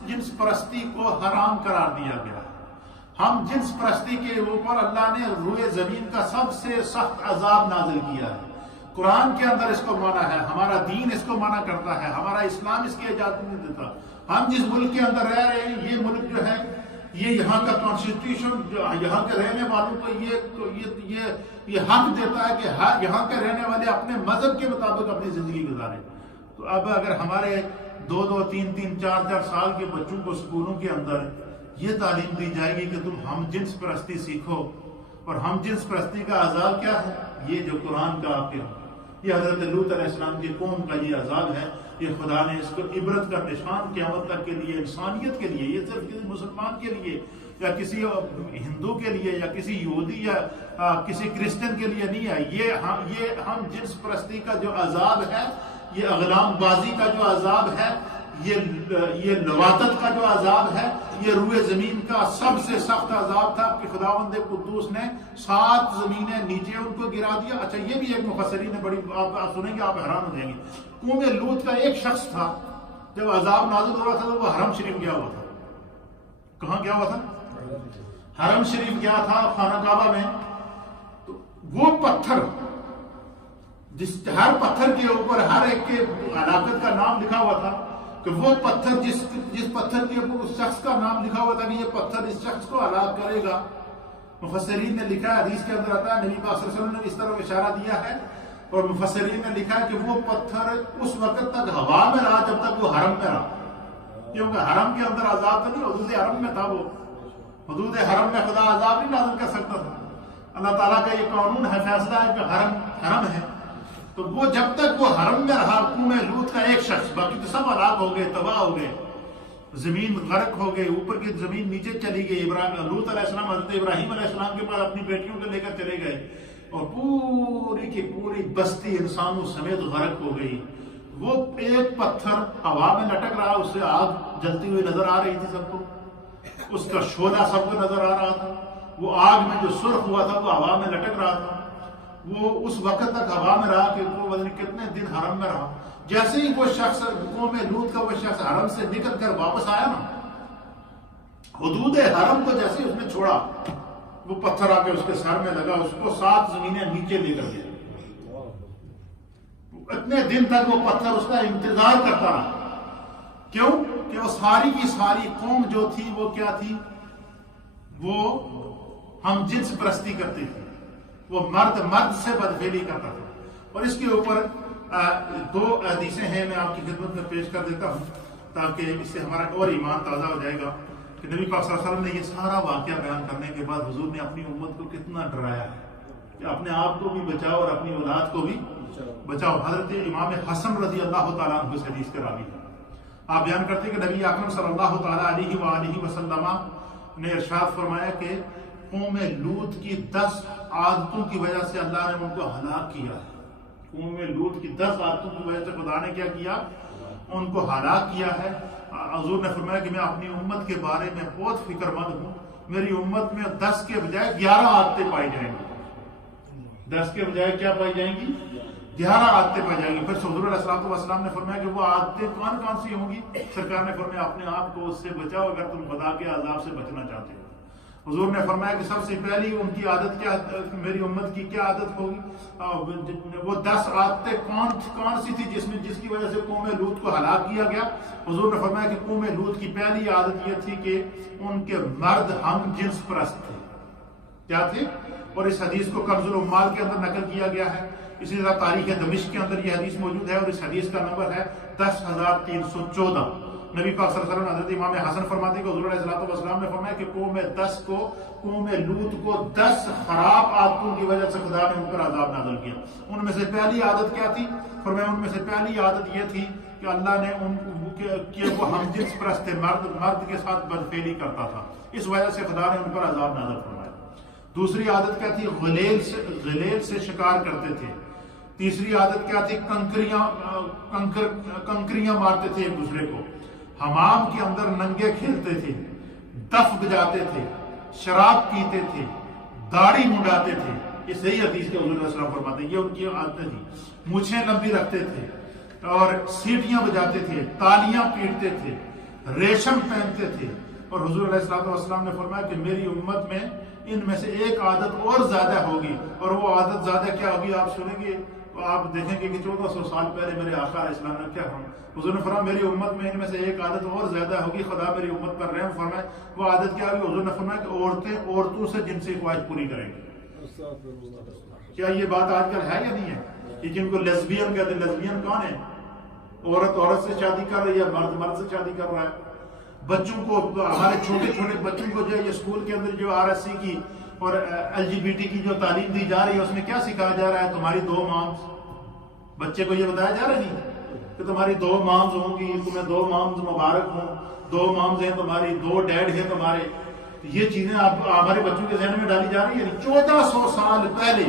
جنس پرستی کو حرام قرار دیا گیا ہے۔ ہم جنس پرستی کے اوپر اللہ نے روئے زمین کا سب سے سخت عذاب نازل کیا ہے۔ قرآن کے اندر اس کو منع ہے، ہمارا دین اس کو منع کرتا ہے، ہمارا اسلام اس کی اجازت نہیں دیتا۔ ہم جس ملک کے اندر رہ رہے ہیں، یہ ملک جو ہے، یہ یہاں کا کانسٹیٹیوشن جو یہاں کے رہنے والوں کو یہ حق دیتا ہے کہ یہاں کے رہنے والے اپنے مذہب کے مطابق اپنی زندگی گزاریں۔ تو اب اگر ہمارے 2-2, 3-3, 4-4 سال کے بچوں کو اسکولوں کے اندر یہ تعلیم دی جائے گی کہ تم ہم جنس پرستی سیکھو، اور ہم جنس پرستی کا عذاب کیا ہے، یہ جو قرآن کا آپ کے یہ حضرت لوط علیہ السلام کی قوم کا یہ عذاب ہے، یہ خدا نے اس کو عبرت کا نشان قیامت تک کے لیے، انسانیت کے لیے، یہ صرف کسی مسلمان کے لیے یا کسی ہندو کے لیے یا کسی یہودی یا کسی کرسچن کے لیے نہیں ہے۔ یہ ہم جنس پرستی کا جو عذاب ہے، یہ اغلام بازی کا جو عذاب ہے، یہ لواطت کا جو عذاب ہے، یہ روئے زمین کا سب سے سخت عذاب تھا کہ خداوند قدوس نے 7 زمینیں نیچے ان کو گرا دیا۔ اچھا، یہ بھی ایک مفسرین نے بڑی، آپ سنیں گے آپ حیران ہو جائیں گے، قوم لوط کا ایک شخص تھا، جب عذاب نازل ہو رہا تھا تو وہ حرم شریف گیا ہوا تھا۔ کہاں گیا ہوا تھا؟ حرم شریف گیا تھا، خانہ کعبہ میں۔ تو وہ پتھر، ہر پتھر کے اوپر ہر ایک کے علاقت کا نام لکھا ہوا تھا، کہ وہ پتھر جس پتھر کے اوپر اس شخص کا نام لکھا ہوا تھا کہ یہ پتھر اس شخص کو ہلاک کرے گا۔ مفسرین نے لکھا ہے، حدیث کے اندر آتا ہے، نبی پاک صلی اللہ علیہ وسلم نے اس طرح اشارہ دیا ہے، اور مفسرین نے لکھا ہے کہ وہ پتھر اس وقت تک ہوا میں رہا جب تک وہ حرم میں رہا، کیونکہ حرم کے اندر عذاب تو نہیں، حدود حرم میں تھا، وہ حدود حرم میں خدا عذاب نہیں نازل کر سکتا تھا۔ اللہ تعالیٰ کا یہ قانون ہے، فیصلہ ہے کہ حرم ہے، تو وہ جب تک وہ حرم میں رہا، قوم لوط کا ایک شخص، باقی تو سب ہلاک ہو گئے، تباہ ہو گئے، زمین غرق ہو گئی، اوپر کی زمین نیچے چلی گئی۔ لوط علیہ السلام حضرت ابراہیم علیہ السلام کے پاس اپنی بیٹیوں کو لے کر چلے گئے، اور پوری کی پوری بستی انسانوں سمیت غرق ہو گئی۔ وہ ایک پتھر ہوا میں لٹک رہا، اس سے آگ جلتی ہوئی نظر آ رہی تھی سب کو، اس کا شعلہ سب کو نظر آ رہا تھا، وہ آگ میں جو سرخ ہوا تھا وہ ہوا میں لٹک رہا تھا، وہ اس وقت تک ہوا میں رہا کہ وہ کتنے دن حرم میں رہا۔ جیسے ہی وہ شخص قوم لوط کا وہ شخص حرم سے نکل کر واپس آیا نا، حدود حرم کو جیسے اس نے چھوڑا، وہ پتھر آ کے اس کے سر میں لگا، اس کو 7 زمینیں نیچے لے کر گیا۔ اتنے دن تک وہ پتھر اس کا انتظار کرتا رہا، کیوں کہ وہ ساری کی ساری قوم جو تھی وہ کیا تھی، وہ ہم جنس پرستی کرتی تھی، وہ مرد سے بدفعلی کرتا تھا۔ اور اس کے اوپر 2 حدیثیں ہیں، میں آپ کی خدمت میں پیش کر دیتا ہوں تاکہ اس سے ہمارا اور ایمان تازہ ہو جائے گا کہ نبی پاک صلی اللہ علیہ وسلم نے یہ سارا واقعہ بیان کرنے کے بعد حضور نے اپنی امت کو کتنا ڈرایا ہے کہ اپنے آپ کو بھی بچاؤ اور اپنی اولاد کو بھی بچاؤ۔ حضرت امام حسن رضی اللہ تعالیٰ عنہ اس حدیث کے راوی ہیں، آپ بیان کرتے ہیں کہ نبی اکرم صلی اللہ تعالیٰ علیہ وآلہ وسلم نے ارشاد فرمایا کہ قوم لوط کی 10 عادتوں کی وجہ سے اللہ نے ان کو ہلاک کیا ہے۔ قوم لوط کی 10 عادتوں کی وجہ سے خدا نے کیا کیا، ان کو ہلاک کیا ہے۔ حضور نے فرمایا کہ میں اپنی امت کے بارے میں بہت فکر مند ہوں، میری امت میں 10 کے بجائے 11 عادتیں پائی جائیں گی، 10 کے بجائے کیا پائی جائیں گی، 11 عادتیں پائی جائیں گی۔ پھر حضور علیہ الصلوۃ والسلام نے فرمایا کہ وہ عادتیں کون سی ہوں گی؟ سرکار نے فرمایا اپنے آپ کو اس سے بچاؤ اگر تم خدا کے عذاب سے بچنا چاہتے ہو۔ حضور نے فرمایا کہ سب سے پہلی ان کی عادت کیا، میری امت کی کیا عادت ہوگی، وہ 10 عادتیں کون سی تھی جس کی وجہ سے قوم لوط کو ہلاک کیا گیا؟ حضور نے فرمایا کہ قوم لوط کی پہلی عادت یہ تھی کہ ان کے مرد ہم جنس پرست تھے۔ کیا تھے؟ اور اس حدیث کو کنز العمال کے اندر نقل کیا گیا ہے، اسی طرح تاریخ دمشق کے اندر یہ حدیث موجود ہے، اور اس حدیث کا نمبر ہے 10,314۔ نبی پاک صلی اللہ علیہ وسلم حضرت امام حسن فرماتے ہیں کہ حضور علیہ السلام نے فرمایا کہ قوم لوط کو 10 خراب عادتوں کی وجہ سے خدا نے ان پر عذاب نازل کیا۔ ان میں سے پہلی عادت کیا تھی؟ فرمایا ان میں سے پہلی عادت یہ تھی کہ اللہ نے وہ ہم جنس پرست تھے، مرد کے ساتھ بدفعلی کرتا تھا، اس وجہ سے خدا نے ان پر عذاب نازل فرمایا۔ دوسری عادت کیا تھی؟ غلیل سے شکار کرتے تھے۔ تیسری عادت کیا تھی؟ کنکریاں مارتے تھے ایک دوسرے کو، حمام کے اندر ننگے کھیلتے تھے، دف بجاتے تھے، شراب پیتے تھے، داڑھی منڈاتے تھے۔ یہ صحیح حدیث کے حضور علیہ السلام فرماتے ہیں، یہ ان کی عادتیں تھی۔ مونچھیں لمبی رکھتے تھے اور سیٹیاں بجاتے تھے، تالیاں پیٹتے تھے، ریشم پہنتے تھے۔ اور حضور علیہ السلام نے فرمایا کہ میری امت میں ان میں سے ایک عادت اور زیادہ ہوگی، اور وہ عادت زیادہ کیا ہوگی آپ سنیں گے تو آپ دیکھیں گے کہ 1400 سال پہلے میرے آقا علیہ السلام نے کیا فرمایا؟ حضور نے فرمایا میری امت میں ان میں سے ایک عادت اور زیادہ ہوگی، خدا میری امت پر رحم فرمائے۔ وہ عادت کیا ہوگی؟ حضور نے فرمایا کہ عورتیں عورتوں سے جنسی خواہش پوری کریں گی۔ کیا یہ بات آج کل ہے یا نہیں ہے؟ یہ جن کو لیسبین کہتے ہیں، لیسبین کون ہے؟ عورت سے شادی کر رہی ہے، مرد سے شادی کر رہا ہے۔ بچوں کو، ہمارے چھوٹے چھوٹے بچوں کو جو ہے یہ اسکول کے اندر جو RSC کی اور LGBT کی جو تعلیم دی جا رہی ہے اس میں کیا سکھایا جا رہا ہے؟ تمہاری 2 مامز۔ بچے کو یہ بتایا جا رہا نہیں کہ تمہاری 2 مامز ہوں گی، تمہیں 2 مامز مبارک ہوں، 2 مامز ہیں تمہاری، 2 ڈیڈ ہیں تمہارے۔ یہ چیزیں ہمارے بچوں کے ذہن میں ڈالی جا رہی ہے۔ 1400 سال پہلے،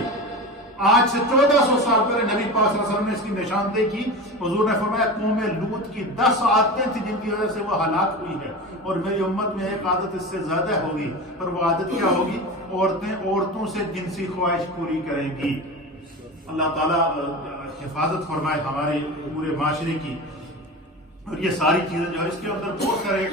آج سے 1400 سال پہلے نبی پاک صلی اللہ علیہ وسلم نے اس کی نشاندہی کی۔ حضور نے فرمایا قوم لوط کی 10 عادتیں تھیں جن کی وجہ سے وہ ہلاک ہوئی ہے، اور میری امت میں ایک عادت اس سے زیادہ ہوگی، اور وہ عادت کیا ہوگی؟ عورتیں عورتوں سے جنسی خواہش پوری کریں گی۔ اللہ تعالیٰ حفاظت فرمائے ہمارے پورے معاشرے کی۔ اور یہ ساری چیزیں جو ہے اس کے اندر بہت سارے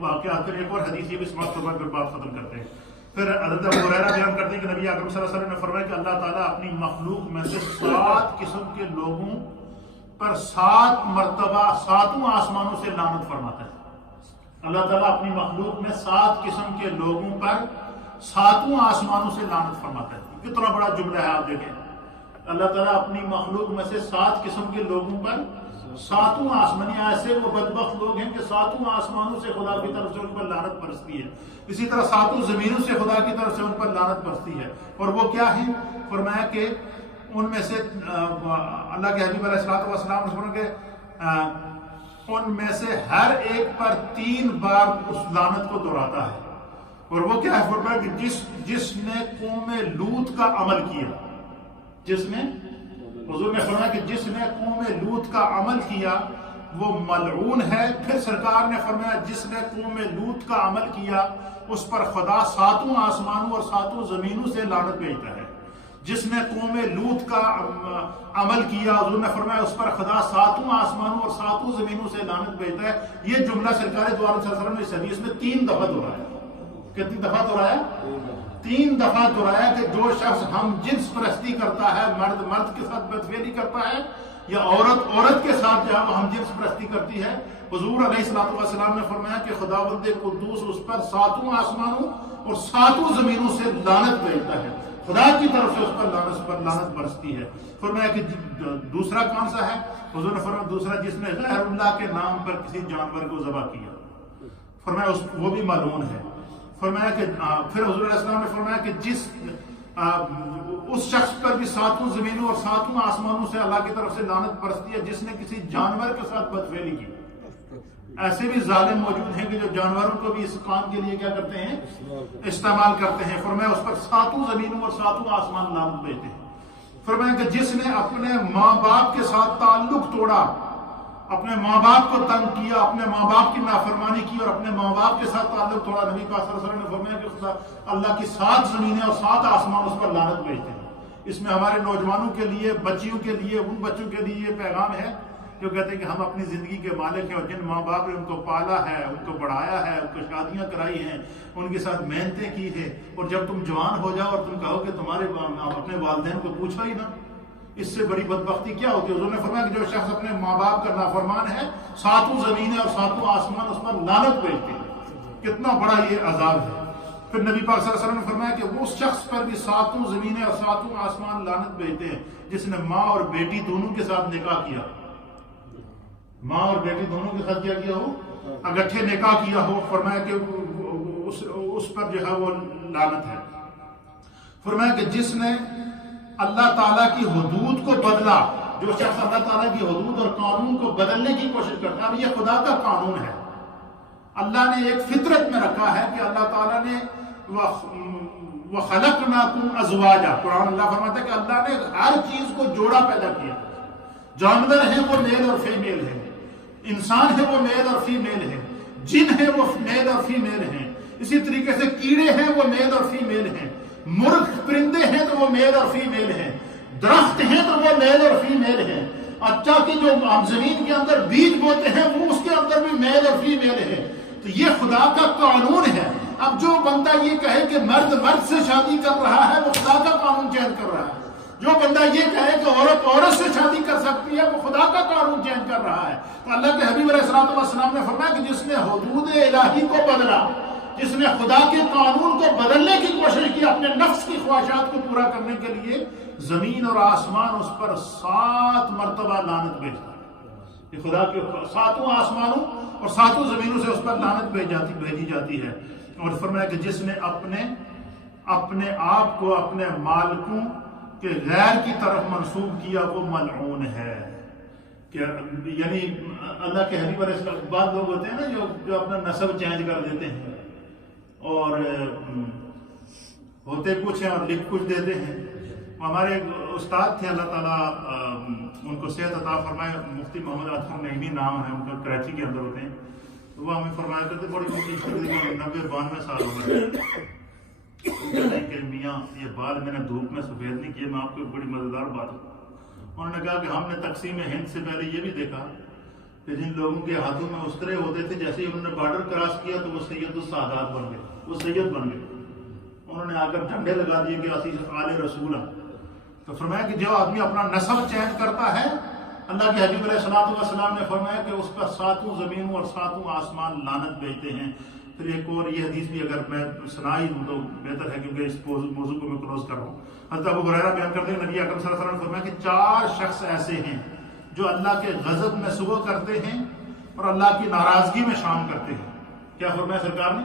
واقعات، پھر ایک اور حدیث یہ بھی سماعت فرمائے پھر بات ختم کرتے ہیں۔ پھر حضرت ابو ہریرہ بیان کرتے ہیں کہ نبی اکرم صلی اللہ علیہ وسلم نے فرمایا کہ اللہ تعالیٰ اپنی مخلوق میں سے 7 قسم کے لوگوں پر 7 مرتبہ 7 آسمانوں سے لعنت فرماتا ہے۔ اللہ تعالیٰ اپنی مخلوق میں 7 قسم کے لوگوں پر 7 آسمانوں سے لعنت فرماتا ہے۔ کتنا بڑا جملہ ہے، آپ دیکھیں، اللہ تعالیٰ اپنی مخلوق میں سے 7 قسم کے لوگوں پر ساتوں آسمان، ایسے وہ بدبخت لوگ ہیں کہ ساتوں آسمانوں سے خدا کی طرف سے ان پر لعنت برستی ہے، اسی طرح ساتوں زمینوں سے خدا کی طرف سے ان پر لعنت برستی ہے۔ اور وہ کیا ہیں؟ فرمایا کہ ان میں سے اللہ کے حبیب علیہ الصلوۃ والسلام نے فرمایا کہ ان میں سے ہر ایک پر 3 بار اس لعنت کو دہراتا ہے۔ اور وہ کیا ہے؟ فرمایا کہ جس نے قوم لوط کا عمل کیا، جس نے، حضور نے فرمایا کہ جس نے قوم لوط کا عمل کیا وہ ملعون ہے۔ پھر سرکار نے فرمایا جس نے قوم لوط کا عمل کیا اس پر خدا 7 آسمانوں اور 7 زمینوں سے لعنت بھیجتا ہے۔ جس نے قوم لوط کا عمل کیا، حضور نے فرمایا اس پر خدا 7 آسمانوں اور 7 زمینوں سے لعنت بھیجتا ہے۔ یہ جملہ سرکار دو عالم صلی اللہ علیہ وسلم نے اس حدیث میں 3 دفعہ دہرایا۔ کتنی دفعہ دہرایا؟ 3 دفعہ دہرایا کہ جو شخص ہم جنس پرستی کرتا ہے، مرد کے ساتھ بدفعلی کرتا ہے یا عورت کے ساتھ جو ہم جنس پرستی کرتی ہے، حضور علیہ الصلوۃ والسلام نے فرمایا کہ خداوند قدوس اس پر 7 آسمانوں اور 7 زمینوں سے لعنت بھیجتا ہے، خدا کی طرف سے اس پر لعنت برستی ہے۔ فرمایا کہ دوسرا کون سا ہے؟ حضور نے فرمایا دوسرا جس نے غیر اللہ کے نام پر کسی جانور کو ذبح کیا، فرمایا وہ بھی ملعون ہے۔ فرمایا کہ پھر حضور علیہ السلام نے فرمایا کہ اس شخص پر بھی 7 زمینوں اور 7 آسمانوں سے اللہ کی طرف سے لعنت برستی ہے جس نے کسی جانور کے ساتھ بدفعلی کی۔ ایسے بھی ظالم موجود ہیں کہ جو جانوروں کو بھی اس کام کے لیے کیا کرتے ہیں؟ استعمال کرتے ہیں۔ فرمایا اس پر 7 زمینوں اور 7 آسمان لعنت بھیجتے ہیں۔ فرمایا کہ جس نے اپنے ماں باپ کے ساتھ تعلق توڑا، اپنے ماں باپ کو تنگ کیا، اپنے ماں باپ کی نافرمانی کی اور اپنے ماں باپ کے ساتھ تعلق توڑا، نبی پاک صلی اللہ علیہ وسلم نے فرمایا کہ اللہ کی 7 زمینیں اور 7 آسمان اس پر لعنت بھیجتے ہیں۔ اس میں ہمارے نوجوانوں کے لیے، بچیوں کے لیے، ان بچوں کے لیے یہ پیغام ہے جو کہتے ہیں کہ ہم اپنی زندگی کے مالک ہیں اور جن ماں باپ نے ان کو پالا ہے، ان کو بڑھایا ہے، ان کو شادیاں کرائی ہیں، ان کے ساتھ محنتیں کی ہیں، اور جب تم جوان ہو جاؤ اور تم کہو کہ تمہارے اپنے والدین کو پوچھا ہی نہ، اس سے بڑی بدبختی کیا ہوتی ہے؟ حضور نے فرمایا کہ جو شخص اپنے ماں باپ کا نافرمان ہے 7 زمینیں اور 7 آسمان اس پر لعنت بھیجتے ہیں۔ کتنا بڑا یہ عذاب ہے۔ پھر نبی پاک صلی اللہ علیہ وسلم نے فرمایا کہ اس شخص پر بھی 7 زمینیں اور 7 آسمان لعنت بھیجتے ہیں جس نے ماں اور بیٹی دونوں کے ساتھ نکاح کیا، ماں اور بیٹی دونوں کے ساتھ کیا ہو، اگٹھے نکاح کیا ہو۔ فرمایا کہ اس پر جو ہے وہ لعنت ہے۔ فرمایا کہ جس نے اللہ تعالیٰ کی حدود کو بدلا، جو شخص اللہ تعالیٰ کی حدود اور قانون کو بدلنے کی کوشش کرتا ہے، اب یہ خدا کا قانون ہے، اللہ نے ایک فطرت میں رکھا ہے کہ اللہ تعالیٰ نے وَخَلَقْنَاكُمْ أَزْوَاجًا، قرآن اللہ فرماتا ہے کہ اللہ نے ہر چیز کو جوڑا پیدا کیا، جانور ہیں وہ میل اور فیمیل ہیں، انسان ہے وہ میل اور فیمیل ہیں، جن ہے وہ میل اور فیمیل ہیں، اسی طریقے سے کیڑے ہیں وہ میل اور فیمیل ہیں، مرغ پرندے ہیں تو وہ میل اور فیمیل ہیں، درخت ہیں تو وہ میل اور فیمیل ہیں، اچھا کہ جو زمین کے اندر بیج بوتے ہیں وہ اس کے اندر بھی میل اور فیمیل ہے۔ تو یہ خدا کا قانون ہے۔ اب جو بندہ یہ کہے کہ مرد سے شادی کر رہا ہے وہ خدا کا قانون چینج کر رہا ہے، جو بندہ یہ کہے کہ عورت سے شادی کر سکتی ہے وہ خدا کا قانون چینج کر رہا ہے۔ تو اللہ کے حبیب علیہ الصلوۃ والسلام نے فرمایا کہ جس نے حدود الہی کو بدلا، جس نے خدا کے قانون کو بدلنے کی کوشش کی اپنے نفس کی خواہشات کو پورا کرنے کے لیے، زمین اور آسمان اس پر 7 مرتبہ لعنت بھیجتا ہے۔ یہ خدا کے 7 آسمانوں اور 7 زمینوں سے اس پر لعنت بھیجی جاتی ہے۔ اور فرمایا کہ جس نے اپنے آپ کو اپنے مالکوں کے غیر کی طرف منسوب کیا وہ ملعون ہے۔ کہ یعنی اللہ کے حبیب علیہ السلام، بعض لوگ ہوتے ہیں نا جو اپنا نسب چینج کر دیتے ہیں اور ہوتے کچھ ہیں اور لکھ کچھ دیتے ہیں۔ ہمارے استاد تھے، اللہ تعالیٰ ان کو صحت عطا فرمائے، مفتی محمد اطہر نعیمی نام ہے ان کا، کراچی کے اندر ہوتے ہیں، تو وہ ہمیں فرمایا کرتے بڑی 90-92 سال ہو گئے کہتے ہیں کہ میاں یہ بال میں نے دھوپ میں سفید نہیں کیے، میں آپ کو ایک بڑی مزیدار بات ہوں۔ انہوں نے کہا کہ ہم نے تقسیم ہند سے پہلے یہ بھی دیکھا کہ جن لوگوں کے ہاتھوں میں استرے ہوتے تھے، جیسے ہی انہوں نے بارڈر کراس کیا تو وہ سید السادات بن گئے، وہ سید بن گئے، انہوں نے آ کر جھنڈے لگا دیے کہ اسی آل رسول ہیں۔ تو فرمایا کہ جو آدمی اپنا نسب چینج کرتا ہے، اللہ کے حبیب علیہ الصلوۃ والسلام نے فرمایا کہ اس پر 7 زمینوں اور 7 آسمان لعنت بھیجتے ہیں۔ پھر ایک اور یہ حدیث بھی اگر میں سنائی دوں تو بہتر ہے کیونکہ اس موضوع کو میں کلوز کر رہا ہوں۔ حضرت ابو ہریرہ بیان کرتے ہیں نبی اکرم صلی اللہ علیہ وسلم نے فرمایا کہ 4 شخص ایسے ہیں جو اللہ کے غضب میں صبح کرتے ہیں اور اللہ کی ناراضگی میں شام کرتے ہیں. کیا فرمایا سرکار نے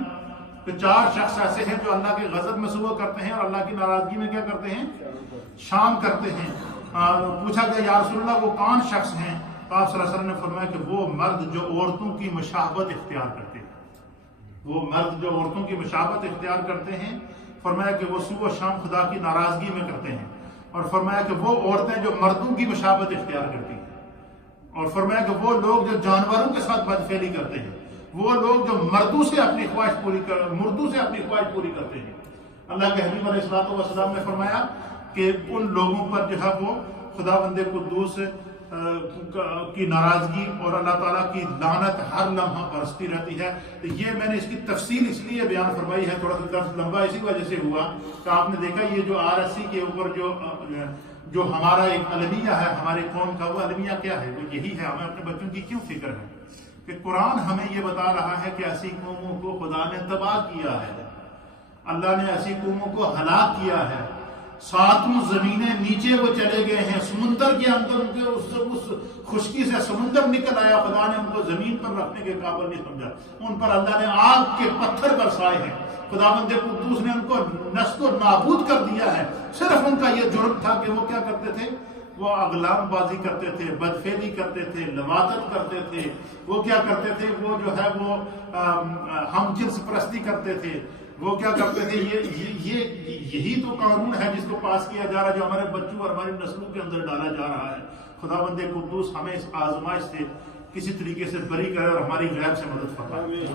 کہ 4 شخص ایسے ہیں جو اللہ کے غضب میں صبح کرتے ہیں اور اللہ کی ناراضگی میں کیا کرتے ہیں؟ شام کرتے ہیں. پوچھا گیا یا رسول اللہ وہ کون شخص ہیں؟ تو آپ صلی اللہ علیہ وسلم نے فرمایا کہ وہ مرد جو عورتوں کی مشابہت اختیار کرتے ہیں. وہ مرد جو عورتوں کی مشابہت اختیار کرتے ہیں، فرمایا کہ وہ صبح و شام خدا کی ناراضگی میں کرتے ہیں. اور فرمایا کہ وہ عورتیں جو مردوں کی مشابہت اختیار کرتی ہیں. اور فرمایا کہ وہ لوگ جو جانوروں کے ساتھ بدفعلی کرتے ہیں، وہ لوگ جو مردوں سے اپنی خواہش پوری کرتے ہیں. اللہ کے حبیب علیہ السلام نے فرمایا کہ ان لوگوں پر جو ہے وہ خداوند قدوس کی ناراضگی اور اللہ تعالیٰ کی لعنت ہر لمحہ برستی رہتی ہے. تو یہ میں نے اس کی تفصیل اس لیے بیان فرمائی ہے، تھوڑا سا درس لمبا اسی وجہ سے ہوا کہ آپ نے دیکھا یہ جو RSC کے اوپر جو ہمارا ایک المیہ ہے ہمارے قوم کا، وہ المیہ کیا ہے؟ وہ یہی ہے. ہمیں اپنے بچوں کی کیوں فکر ہے کہ قرآن ہمیں یہ بتا رہا ہے کہ ایسی قوموں کو خدا نے تباہ کیا ہے، اللہ نے ایسی قوموں کو ہلاک کیا ہے. 7 زمینیں نیچے وہ چلے گئے ہیں، سمندر کے اندر ان کے اس خشکی سے سمندر نکل آیا، خدا نے ان کو زمین پر رکھنے کے قابل نہیں سمجھا. ان پر اللہ نے آگ کے پتھر برسائے ہیں. خداوند قدوس نے ان کو نشت و نابود کر دیا ہے. صرف ان کا یہ جرم تھا کہ وہ کیا کرتے تھے؟ وہ اغلام بازی کرتے تھے، بدفعلی کرتے تھے، لواطت کرتے تھے. وہ کیا کرتے تھے؟ وہ جو ہے وہ ہم جنس پرستی کرتے تھے. وہ کیا کرتے تھے؟ یہی تو قانون ہے جس کو پاس کیا جا رہا ہے، جو ہمارے بچوں اور ہماری نسلوں کے اندر ڈالا جا رہا ہے. خداوند قدوس ہمیں اس آزمائش سے کسی طریقے سے بری کرے اور ہماری غیب سے مدد فرمائے.